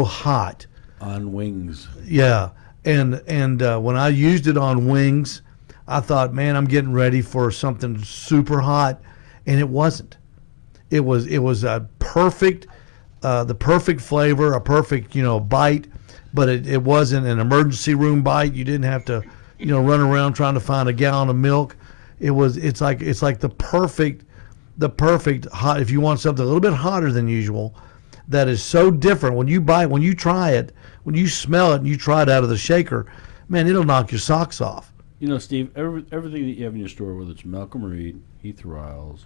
hot. On wings. Yeah. And when I used it on wings, I thought, man, I'm getting ready for something super hot, and it wasn't. It was a perfect, the perfect flavor, a perfect bite, but it wasn't an emergency room bite. You didn't have to run around trying to find a gallon of milk. It's like the perfect hot. If you want something a little bit hotter than usual, that is so different. When you try it, when you smell it and you try it out of the shaker, man, it'll knock your socks off. Steve, everything that you have in your store, whether it's Malcolm Reed, Heath Riles,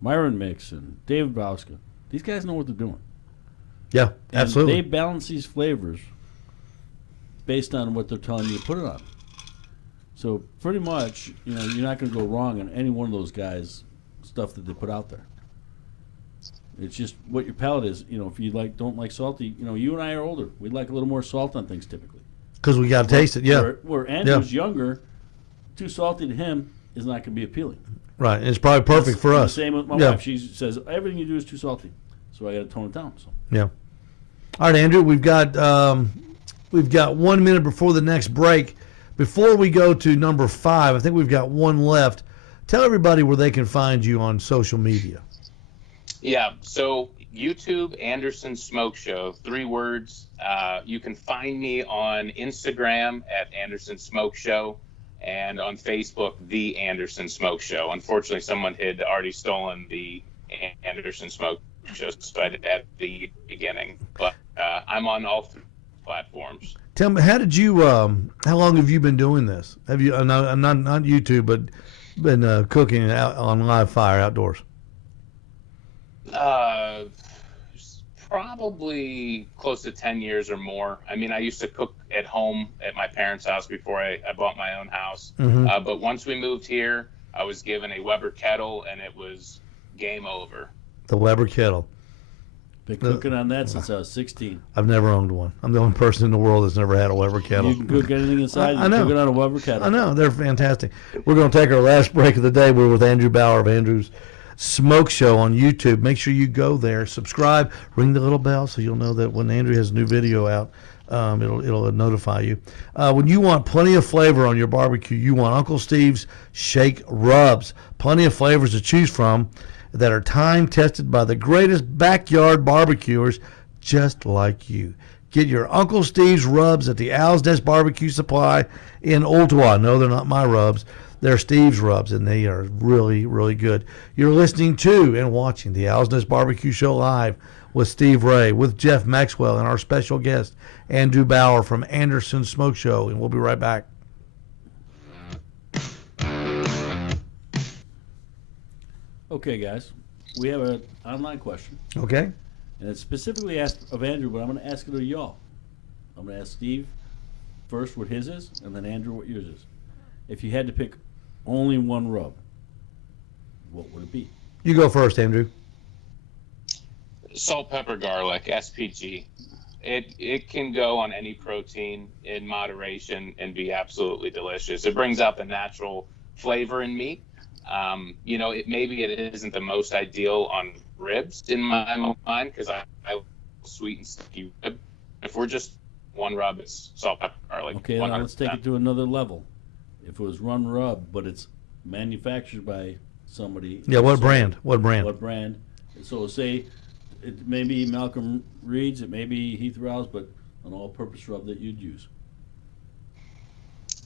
Myron Mixon, David Bauska, these guys know what they're doing. Yeah, and absolutely. They balance these flavors based on what they're telling you to put it on. So pretty much, you're not going to go wrong on any one of those guys' stuff that they put out there. It's just what your palate is. If you don't like salty, you and I are older. We like a little more salt on things typically. Because we got to taste it, yeah. Where Andrew's younger, too salty to him is not going to be appealing. Right, and it's probably perfect for us. Same with my wife. She says everything you do is too salty, so I got to tone it down. So. Yeah. All right, Andrew, we've got 1 minute before the next break. Before we go to number 5, I think we've got one left. Tell everybody where they can find you on social media. Yeah, so YouTube, Anderson Smoke Show, 3 words. You can find me on Instagram at Anderson Smoke Show, and on Facebook, The Anderson Smoke Show. Unfortunately, someone had already stolen the Anderson Smoke Show site at the beginning, but I'm on all 3 platforms. Tell me, how long have you been doing this? Have you, not YouTube, but been cooking out on live fire outdoors? Probably close to 10 years or more. I mean, I used to cook at home at my parents' house before I bought my own house. But once we moved here, I was given a Weber kettle, and it was game over. The Weber kettle. Been cooking on that since I was 16. I've never owned one. I'm the only person in the world that's never had a Weber kettle. You can cook anything inside. I know. You can cook it on a Weber kettle. I know. They're fantastic. We're going to take our last break of the day. We're with Andrew Bauer of Andrew's Smoke Show on YouTube. Make sure you go there, subscribe, ring the little bell so you'll know that when Andrew has a new video out, it'll notify you. When you want plenty of flavor on your barbecue, you want Uncle Steve's Shake Rubs. Plenty of flavors to choose from that are time-tested by the greatest backyard barbecuers just like you. Get your Uncle Steve's Rubs at the Owl's Nest Barbecue Supply in Ooltewah. No, they're not my rubs. They're Steve's Rubs, and they are really, really good. You're listening to and watching the Owl's Nest Barbecue Show live with Steve Ray, with Jeff Maxwell, and our special guest, Andrew Bauer from Anderson Smoke Show, and we'll be right back. Okay, guys, we have an online question. Okay. And it's specifically asked of Andrew, but I'm going to ask it of y'all. I'm going to ask Steve first what his is, and then Andrew what yours is. If you had to pick only one rub, what would it be? You go first, Andrew. Salt, pepper, garlic, SPG. It can go on any protein in moderation and be absolutely delicious. It brings out the natural flavor in meat. Maybe it isn't the most ideal on ribs in my mind because I sweet and sticky rib. If we're just one rub, it's salt, pepper, garlic. Okay, now let's take it to another level. If it was run rub, but it's manufactured by somebody. Yeah, what brand? What brand? So say it may be Malcolm Reed's, it may be Heath Riles, but an all-purpose rub that you'd use.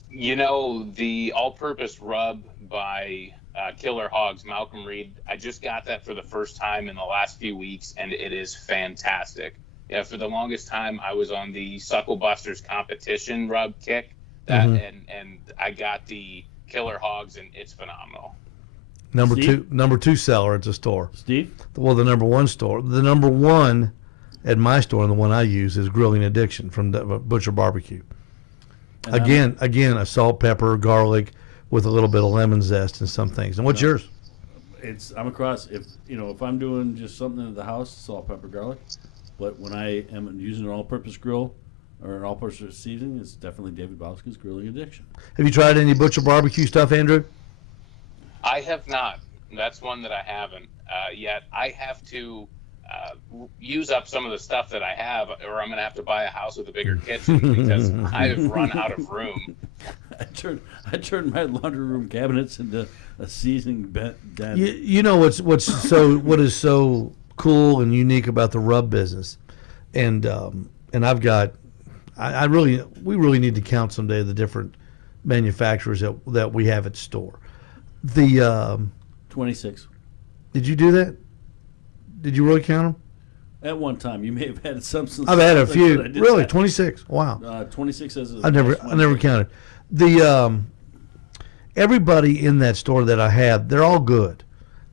The all-purpose rub by Killer Hogs, Malcolm Reed, I just got that for the first time in the last few weeks, and it is fantastic. Yeah, for the longest time, I was on the Suckle Busters competition rub kick, and I got the Killer Hogs, and it's phenomenal. Number two seller at the store. Steve? Well, the number one store. The number one at my store, and the one I use, is Grilling Addiction from Butcher Barbecue. And Again, a salt, pepper, garlic, with a little bit of lemon zest and some things. And what's yours? I'm across. If I'm doing just something at the house, salt, pepper, garlic. But when I am using an all-purpose grill or an all-purpose seasoning, it's definitely David Bowska's Grilling Addiction. Have you tried any Butcher Barbecue stuff, Andrew? I have not. That's one that I haven't yet. I have to use up some of the stuff that I have, or I'm going to have to buy a house with a bigger kitchen because I have run out of room. I turned my laundry room cabinets into a seasoning den. You know what is so cool and unique about the rub business, and I've got, we really need to count someday the different manufacturers that we have at store. The 26. Did you do that? Did you really count them? At one time, you may have had some. I've had a few. Really, 26. Wow. 26 as I never counted. The everybody in that store that I have, they're all good.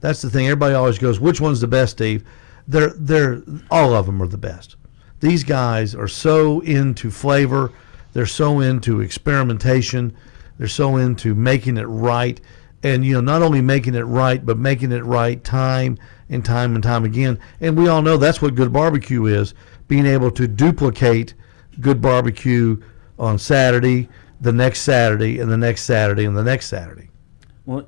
That's the thing. Everybody always goes, "Which one's the best, Steve?" They're all of them are the best. These guys are so into flavor. They're so into experimentation. They're so into making it right. And, not only making it right, but making it right time and time again. And we all know that's what good barbecue is, being able to duplicate good barbecue on Saturday, the next Saturday, and the next Saturday, and the next Saturday. Well,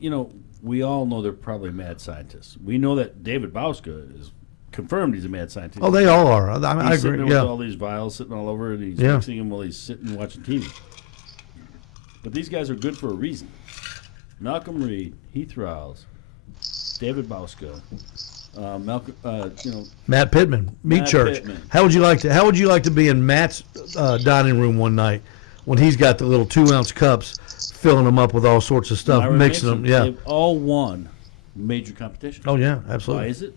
we all know they're probably mad scientists. We know that David Bowska is confirmed he's a mad scientist. Oh, they all are. I He's agree. sitting there Yeah. with all these vials sitting all over, and he's mixing them while he's sitting watching TV. But these guys are good for a reason. Malcolm Reed, Heath Riles, David Bowska, Matt Pittman, Meat Church. Pittman. How would you like to be in Matt's dining room one night when he's got the little 2-ounce cups, filling them up with all sorts of stuff, mixing them? Yeah, they've all won major competitions. Oh yeah, absolutely. Why is it?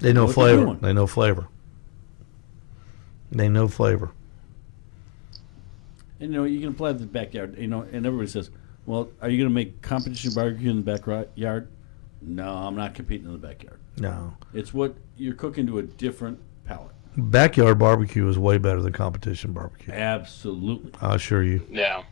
They know flavor. doing. They know flavor. They know flavor. And you can apply it to the backyard. And everybody says, "Well, are you going to make competition barbecue in the backyard?" No, I'm not competing in the backyard. No. It's what you're cooking to a different palate. Backyard barbecue is way better than competition barbecue. Absolutely. I assure you. Yeah.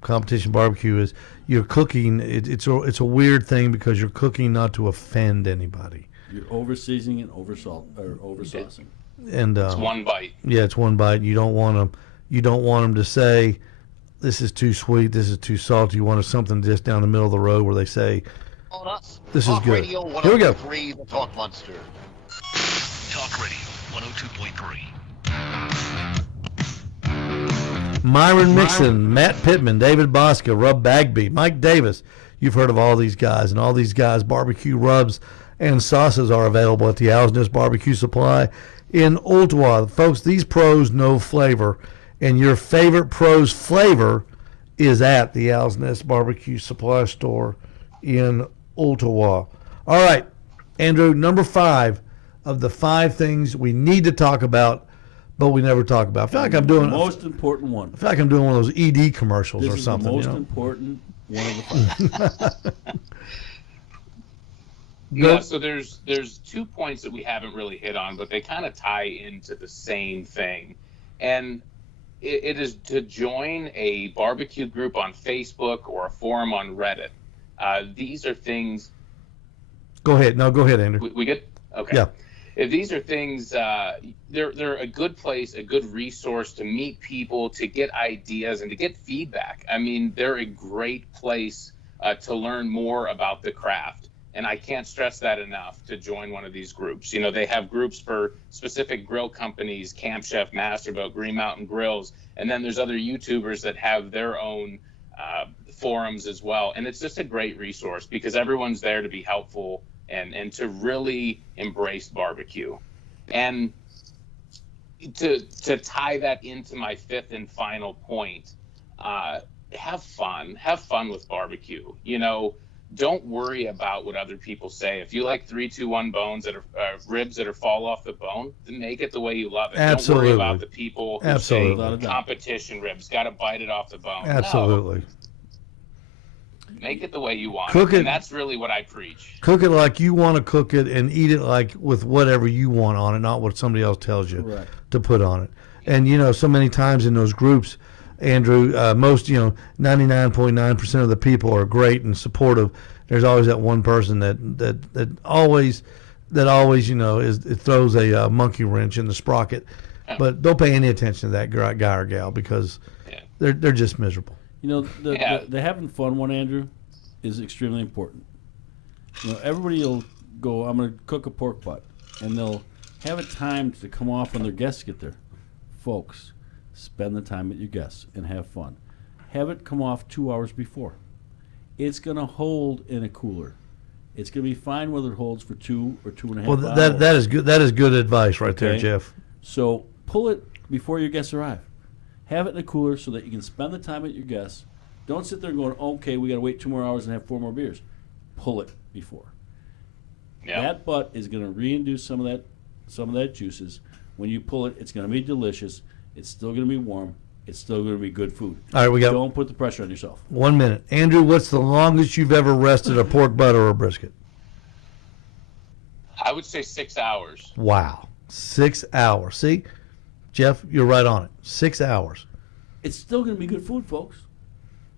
Competition barbecue is you're cooking. It's a weird thing because you're cooking not to offend anybody. You're over seasoning and over saucing. And it's one bite. Yeah, it's one bite. You don't want them to say, "This is too sweet. This is too salty." You want something just down the middle of the road where they say, "This is good." Radio Here we go. 103, the Talk Monster. Talk Radio 102.3. Myron Mixon, Matt Pittman, David Bowska, Rub Bagby, Mike Davis. You've heard of all these guys, and all these guys' barbecue rubs and sauces are available at the Owl's Nest Barbecue Supply in Ooltewah. Folks, these pros know flavor, and your favorite pro's flavor is at the Owl's Nest Barbecue Supply Store in Ooltewah. All right, Andrew, number 5 of the 5 things we need to talk about, but we never talk about. I feel like I'm doing the most important one. I feel like I'm doing one of those ED commercials this or something. This is the most important one of the 5. Yeah, so there's 2 points that we haven't really hit on, but they kind of tie into the same thing. And it is to join a barbecue group on Facebook or a forum on Reddit. These are things. Go ahead. No, go ahead, Andrew. We good? Okay. Yeah. If these are things, they're a good place, a good resource to meet people, to get ideas, and to get feedback. I mean, they're a great place to learn more about the craft. And I can't stress that enough, to join one of these groups. They have groups for specific grill companies, Camp Chef, Masterbuilt, Green Mountain Grills, and then there's other YouTubers that have their own forums as well. And it's just a great resource because everyone's there to be helpful and to really embrace barbecue. And to tie that into my 5th and final point, have fun with barbecue. Don't worry about what other people say. If you like 3-2-1 bones that are ribs that are fall off the bone, then make it the way you love it. Absolutely. Don't worry about the people who Absolutely. say competition ribs, got to bite it off the bone. Absolutely. No. Make it the way you want. Cook it. And that's really what I preach. Cook it like you want to cook it, and eat it like with whatever you want on it, not what somebody else tells you to put on it. And so many times in those groups, Andrew. Most, 99.9% of the people are great and supportive. There's always that one person that always it throws a monkey wrench in the sprocket. But don't pay any attention to that guy or gal because they're just miserable. The having fun one, Andrew, is extremely important. Everybody will go, I'm going to cook a pork butt, and they'll have a time to come off when their guests get there. Folks, spend the time with your guests and have fun. Have it come off 2 hours before. It's going to hold in a cooler. It's going to be fine whether it holds for 2 or 2.5 hours. Well, that is good. That is good advice right there, Jeff. So pull it before your guests arrive. Have it in a cooler so that you can spend the time with your guests. Don't sit there going, okay, we got to wait 2 more hours and have 4 more beers. Pull it before. Yeah. That butt is going to reinduce some of that juices. When you pull it, it's going to be delicious. It's still going to be warm. It's still going to be good food. All right, Don't put the pressure on yourself. 1 minute. Andrew, what's the longest you've ever rested a pork butt or a brisket? I would say 6 hours. Wow. 6 hours. See? Jeff, you're right on it. 6 hours. It's still going to be good food, folks.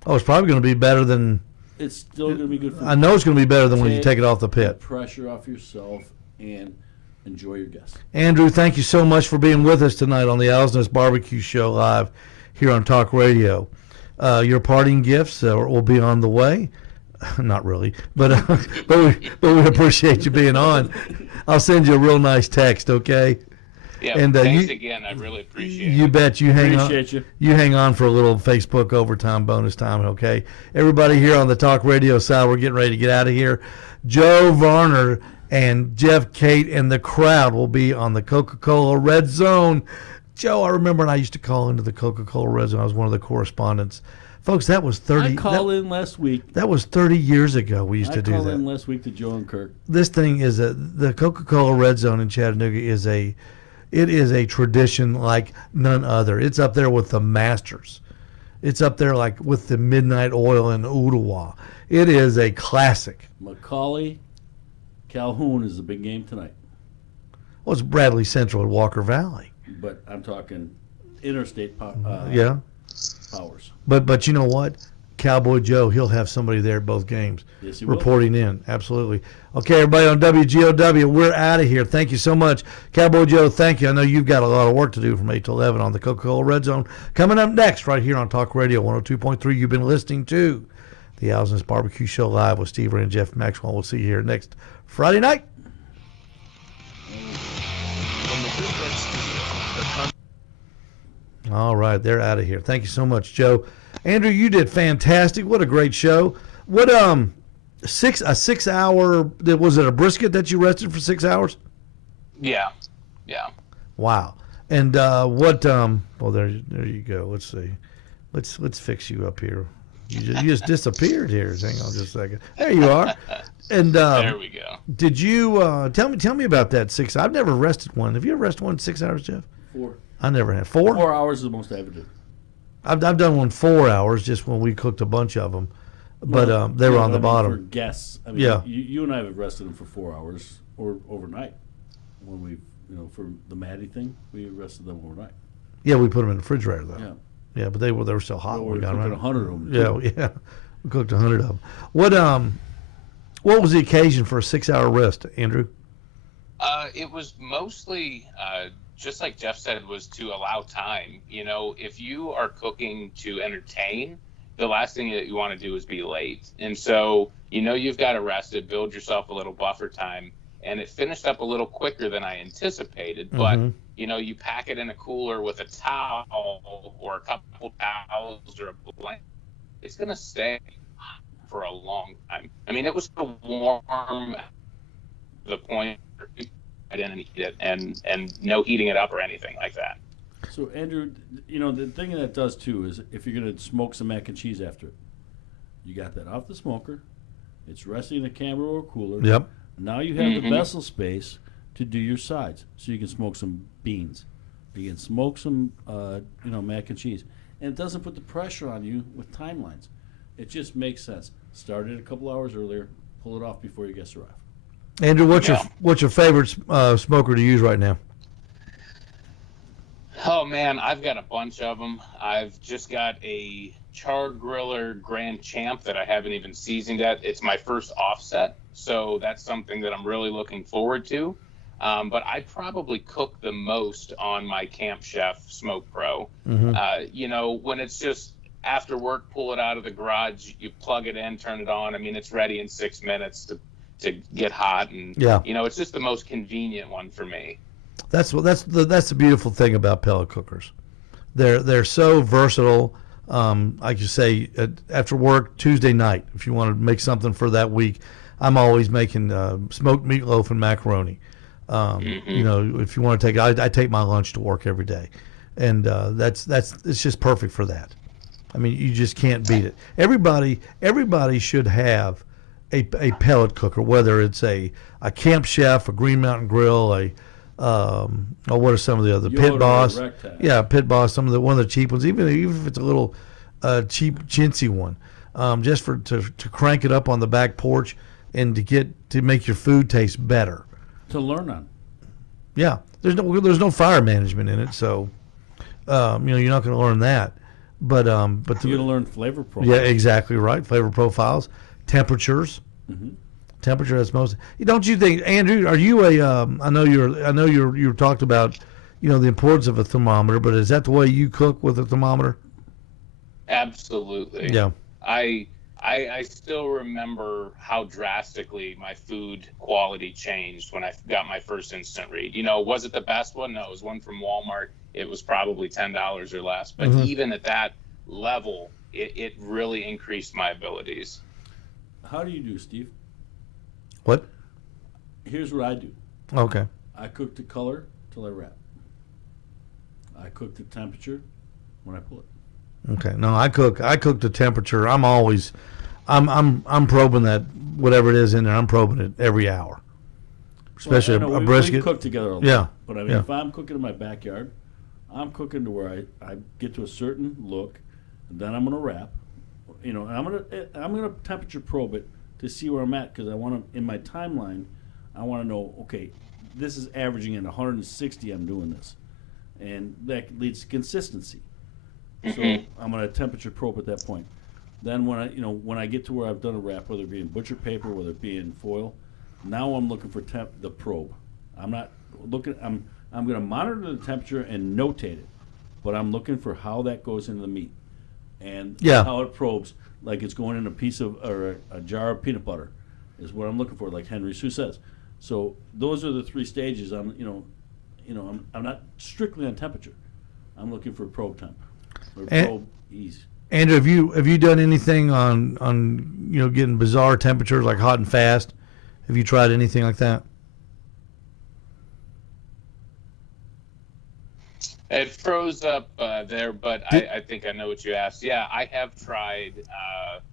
Oh, it's probably going to be better than... It's still going to be good food. I know it's going to be better than when you take it off the pit. Pressure off yourself and enjoy your guests. Andrew, thank you so much for being with us tonight on the Owl's Nest Barbecue Show live here on Talk Radio. Your parting gifts will be on the way. Not really, but we appreciate you being on. I'll send you a real nice text, okay? Yeah, and thanks again. I really appreciate it. You bet. You hang on. You. You hang on for a little Facebook overtime bonus time, okay? Everybody here on the Talk Radio side, we're getting ready to get out of here. Joe Varner and Jeff Kate and the crowd will be on the Coca-Cola Red Zone. Joe, I remember when I used to call into the Coca-Cola Red Zone. I was one of the correspondents. Folks, that was 30. I called in last week. That was 30 years ago. We used to do that. I called in last week to Joe and Kirk. This thing is the Coca-Cola Red Zone in Chattanooga is a tradition like none other. It's up there with the Masters. It's up there like with the Midnight Oil in Ottawa. It is a classic. Macaulay Calhoun is the big game tonight. Well, it's Bradley Central at Walker Valley. But I'm talking interstate powers. But you know what? Cowboy Joe, he'll have somebody there at both games. Yes, he reporting in. Absolutely. Okay, everybody on WGOW, we're out of here. Thank you so much. Cowboy Joe, thank you. I know you've got a lot of work to do from 8 to 11 on the Coca-Cola Red Zone. Coming up next, right here on Talk Radio 102.3, you've been listening to the Owl's Nest Barbecue Show live with Steve Ray and Jeff Maxwell. We'll see you here next Friday night. All right, they're out of here. Thank you so much, Joe. Andrew, you did fantastic. What a great show. What a 6 hour, was it a brisket that you rested for 6 hours? Yeah. Wow. And well, there you go. Let's see. Let's fix you up here. You just disappeared here. Hang on just a second. There you are. And there we go. Did you tell me about that 6? I've never rested one. Have you ever rested one 6 hours, Jeff? 4. I never had 4. 4 hours is the most I ever do. I've done one 4 hours just when we cooked a bunch of them, but they were on the bottom. For guests, yeah. You and I have rested them for 4 hours or overnight. When we, for the Maddie thing, we rested them overnight. Yeah, we put them in the refrigerator though. Yeah, but they were still hot. Well, we cooked 100 of them. Yeah, we cooked 100 of them. What was the occasion for a 6 hour rest, Andrew? It was mostly. Just like Jeff said, was to allow time. If you are cooking to entertain, the last thing that you want to do is be late. And so, you've got to rest it, build yourself a little buffer time. And it finished up a little quicker than I anticipated. But, you pack it in a cooler with a towel or a couple towels or a blanket. It's going to stay for a long time. I mean, it was so warm to the point where I didn't eat it, and no heating it up or anything like that. So, Andrew, the thing that does too is if you're going to smoke some mac and cheese after it, you got that off the smoker, it's resting in a camera or cooler. Yep. Now you have the vessel space to do your sides, so you can smoke some beans, you can smoke some, mac and cheese, and it doesn't put the pressure on you with timelines. It just makes sense. Start it a couple hours earlier, pull it off before your guests arrive. Andrew, what's your favorite smoker to use right now? Oh man, I've got a bunch of them. I've just got a char griller Grand Champ that I haven't even seasoned yet. It's my first offset, so that's something that I'm really looking forward to. But I probably cook the most on my Camp Chef Smoke Pro. When it's just after work, pull it out of the garage, you plug it in, turn it on. I mean, it's ready in 6 minutes to get hot, and it's just the most convenient one for me. That's the beautiful thing about pellet cookers. They're so versatile. Like you say, after work Tuesday night, if you want to make something for that week, I'm always making smoked meatloaf and macaroni. If you want to take, I take my lunch to work every day, and it's just perfect for that. I mean, you just can't beat it. Everybody should have a pellet cooker, whether it's a Camp Chef, a Green Mountain Grill, what are some of the other Pit Boss? Yeah, Pit Boss. One of the cheap ones, even if it's a little cheap chintzy one, just to crank it up on the back porch and to make your food taste better. To learn on. Yeah, there's no fire management in it, so you're not going to learn that. But you're going to learn flavor profiles. Yeah, exactly right. Flavor profiles, temperatures. Mm-hmm. Temperature, that's most. Don't you think, Andrew? Are you I know you talked about, the importance of a thermometer, but is that the way you cook, with a thermometer? Absolutely. Yeah. I still remember how drastically my food quality changed when I got my first instant read. Was it the best one? No, it was one from Walmart. It was probably $10 or less. But even at that level, it really increased my abilities. How do you do, Steve? What? Here's what I do. Okay. I cook the color till I wrap. I cook the temperature when I pull it. Okay. No, I cook the temperature. I'm probing that, whatever it is in there. I'm probing it every hour. Especially a brisket. We cook together a lot. But I mean, if I'm cooking in my backyard, I'm cooking to where I get to a certain look, and then I'm gonna wrap. And I'm gonna temperature probe it to see where I'm at, because I want to, in my timeline, I want to know, okay, this is averaging at 160, I'm doing this. And that leads to consistency. So I'm going to temperature probe at that point. Then when I get to where I've done a wrap, whether it be in butcher paper, whether it be in foil, now I'm looking for the probe. I'm not looking, I'm going to monitor the temperature and notate it, but I'm looking for how that goes into the meat and how it probes. Like it's going in a piece of, or a jar of peanut butter, is what I'm looking for, like Henry Sue says. So those are the three stages. I'm not strictly on temperature. I'm looking for probe temp or probe ease. Andrew, have you done anything on getting bizarre temperatures like hot and fast? Have you tried anything like that? It froze up there, but I think I know what you asked. Yeah, I have tried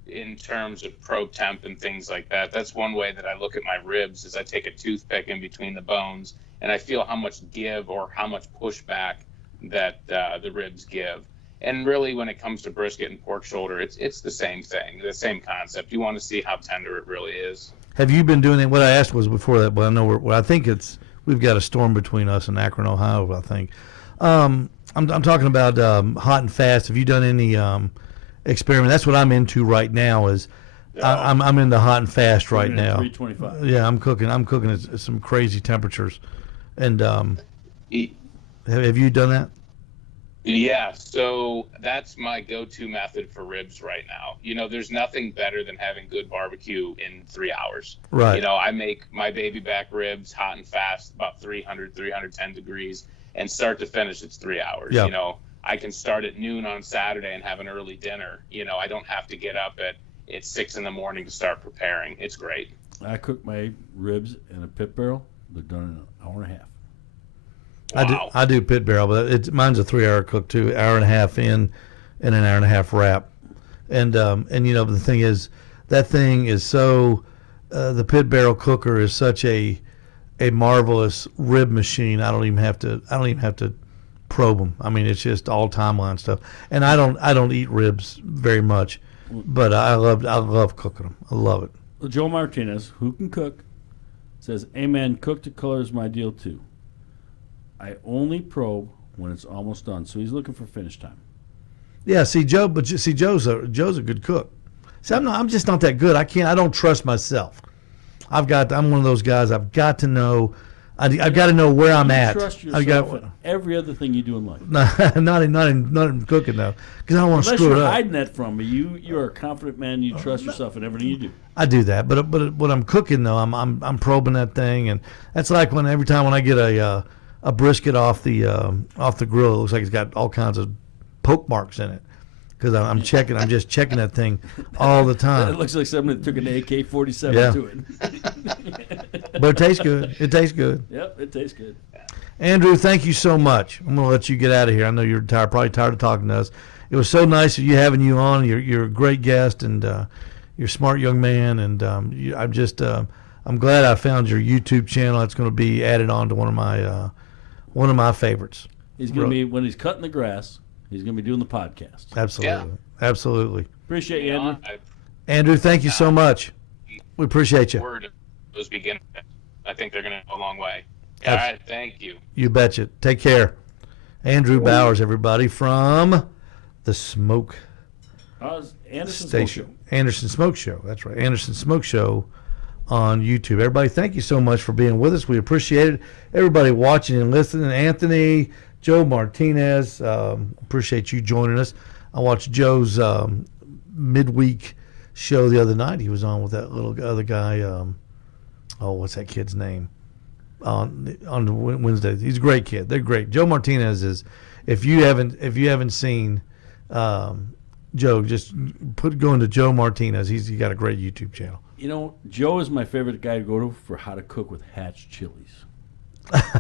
in terms of probe temp and things like that. That's one way that I look at my ribs, is I take a toothpick in between the bones and I feel how much give or how much pushback that the ribs give. And really, when it comes to brisket and pork shoulder, it's the same thing, the same concept. You want to see how tender it really is. Have you been doing it? What I asked was before that, but I know I think we've got a storm between us and Akron, Ohio, I think. I'm talking about hot and fast. Have you done any experiment? That's what I'm into right now. I'm into hot and fast right now. 325. Yeah, I'm cooking at some crazy temperatures. And have you done that? Yeah, so that's my go-to method for ribs right now. There's nothing better than having good barbecue in 3 hours. Right. I make my baby back ribs hot and fast, about 310 degrees, and start to finish, it's 3 hours. Yeah. I can start at noon on Saturday and have an early dinner. I don't have to get up at 6 in the morning to start preparing. It's great. I cook my ribs in a pit barrel. They're done in an hour and a half. Wow. I do pit barrel, but mine's a 3 hour cook too, hour and a half in and an hour and a half wrap. And the thing is, that thing is so, the pit barrel cooker is such a marvelous rib machine. I don't even have to probe them. I mean, it's just all timeline stuff. And I don't eat ribs very much, but I love cooking them. I love it. Well, Joe Martinez, who can cook, says, "Amen. Cook to color is my deal too. I only probe when it's almost done. So he's looking for finish time. Yeah, Joe's a good cook. See, I'm just not that good. I don't trust myself. I'm one of those guys. I've got to know. I've got to know where I'm at. Trust yourself in every other thing you do in life. Not in cooking though, because I don't want to screw it up. Unless you're hiding that from me, you're a confident man. You trust yourself in everything you do. I do that, but when I'm cooking though, I'm probing that thing, and that's like every time when I get a brisket off the grill, it looks like it's got all kinds of poke marks in it. Because I'm just checking that thing all the time. It looks like somebody took an AK-47 to it. But it tastes good. It tastes good. Yep, it tastes good. Andrew, thank you so much. I'm going to let you get out of here. I know you're probably tired of talking to us. It was so nice of you having you on. You're a great guest, and you're a smart young man. And I'm glad I found your YouTube channel. It's going to be added on to one of my favorites. He's going to be, when he's cutting the grass, he's going to be doing the podcast. Absolutely. Yeah. Absolutely. Appreciate you, Andrew. Andrew, thank you so much. We appreciate you. Word those beginners. I think they're going to go a long way. All right. Thank you. You betcha. Take care. Andrew Bowers, everybody, from the Smoke Anderson Station. Smoke Show. Anderson Smoke Show. That's right. Anderson Smoke Show on YouTube. Everybody, thank you so much for being with us. We appreciate it. Everybody watching and listening. Anthony, Joe Martinez, appreciate you joining us. I watched Joe's midweek show the other night. He was on with that little other guy. What's that kid's name? On Wednesday. He's a great kid. They're great. Joe Martinez is. If you haven't seen Joe, just go into Joe Martinez. He's got a great YouTube channel. You know, Joe is my favorite guy to go to for how to cook with Hatch chilies.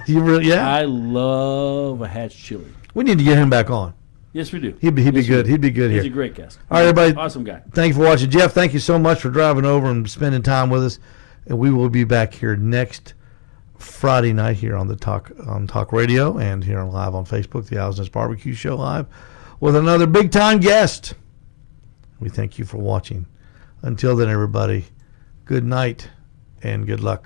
You really, yeah. I love a Hatch chili. We need to get him back on. Yes, we do. He'd be good. He'd be good here. He's a great guest. All right, everybody. Awesome guy. Thank you for watching. Jeff, thank you so much for driving over and spending time with us. And we will be back here next Friday night here on Talk Radio and here on live on Facebook, the Owl's Nest Barbecue Show live, with another big time guest. We thank you for watching. Until then, everybody, good night and good luck.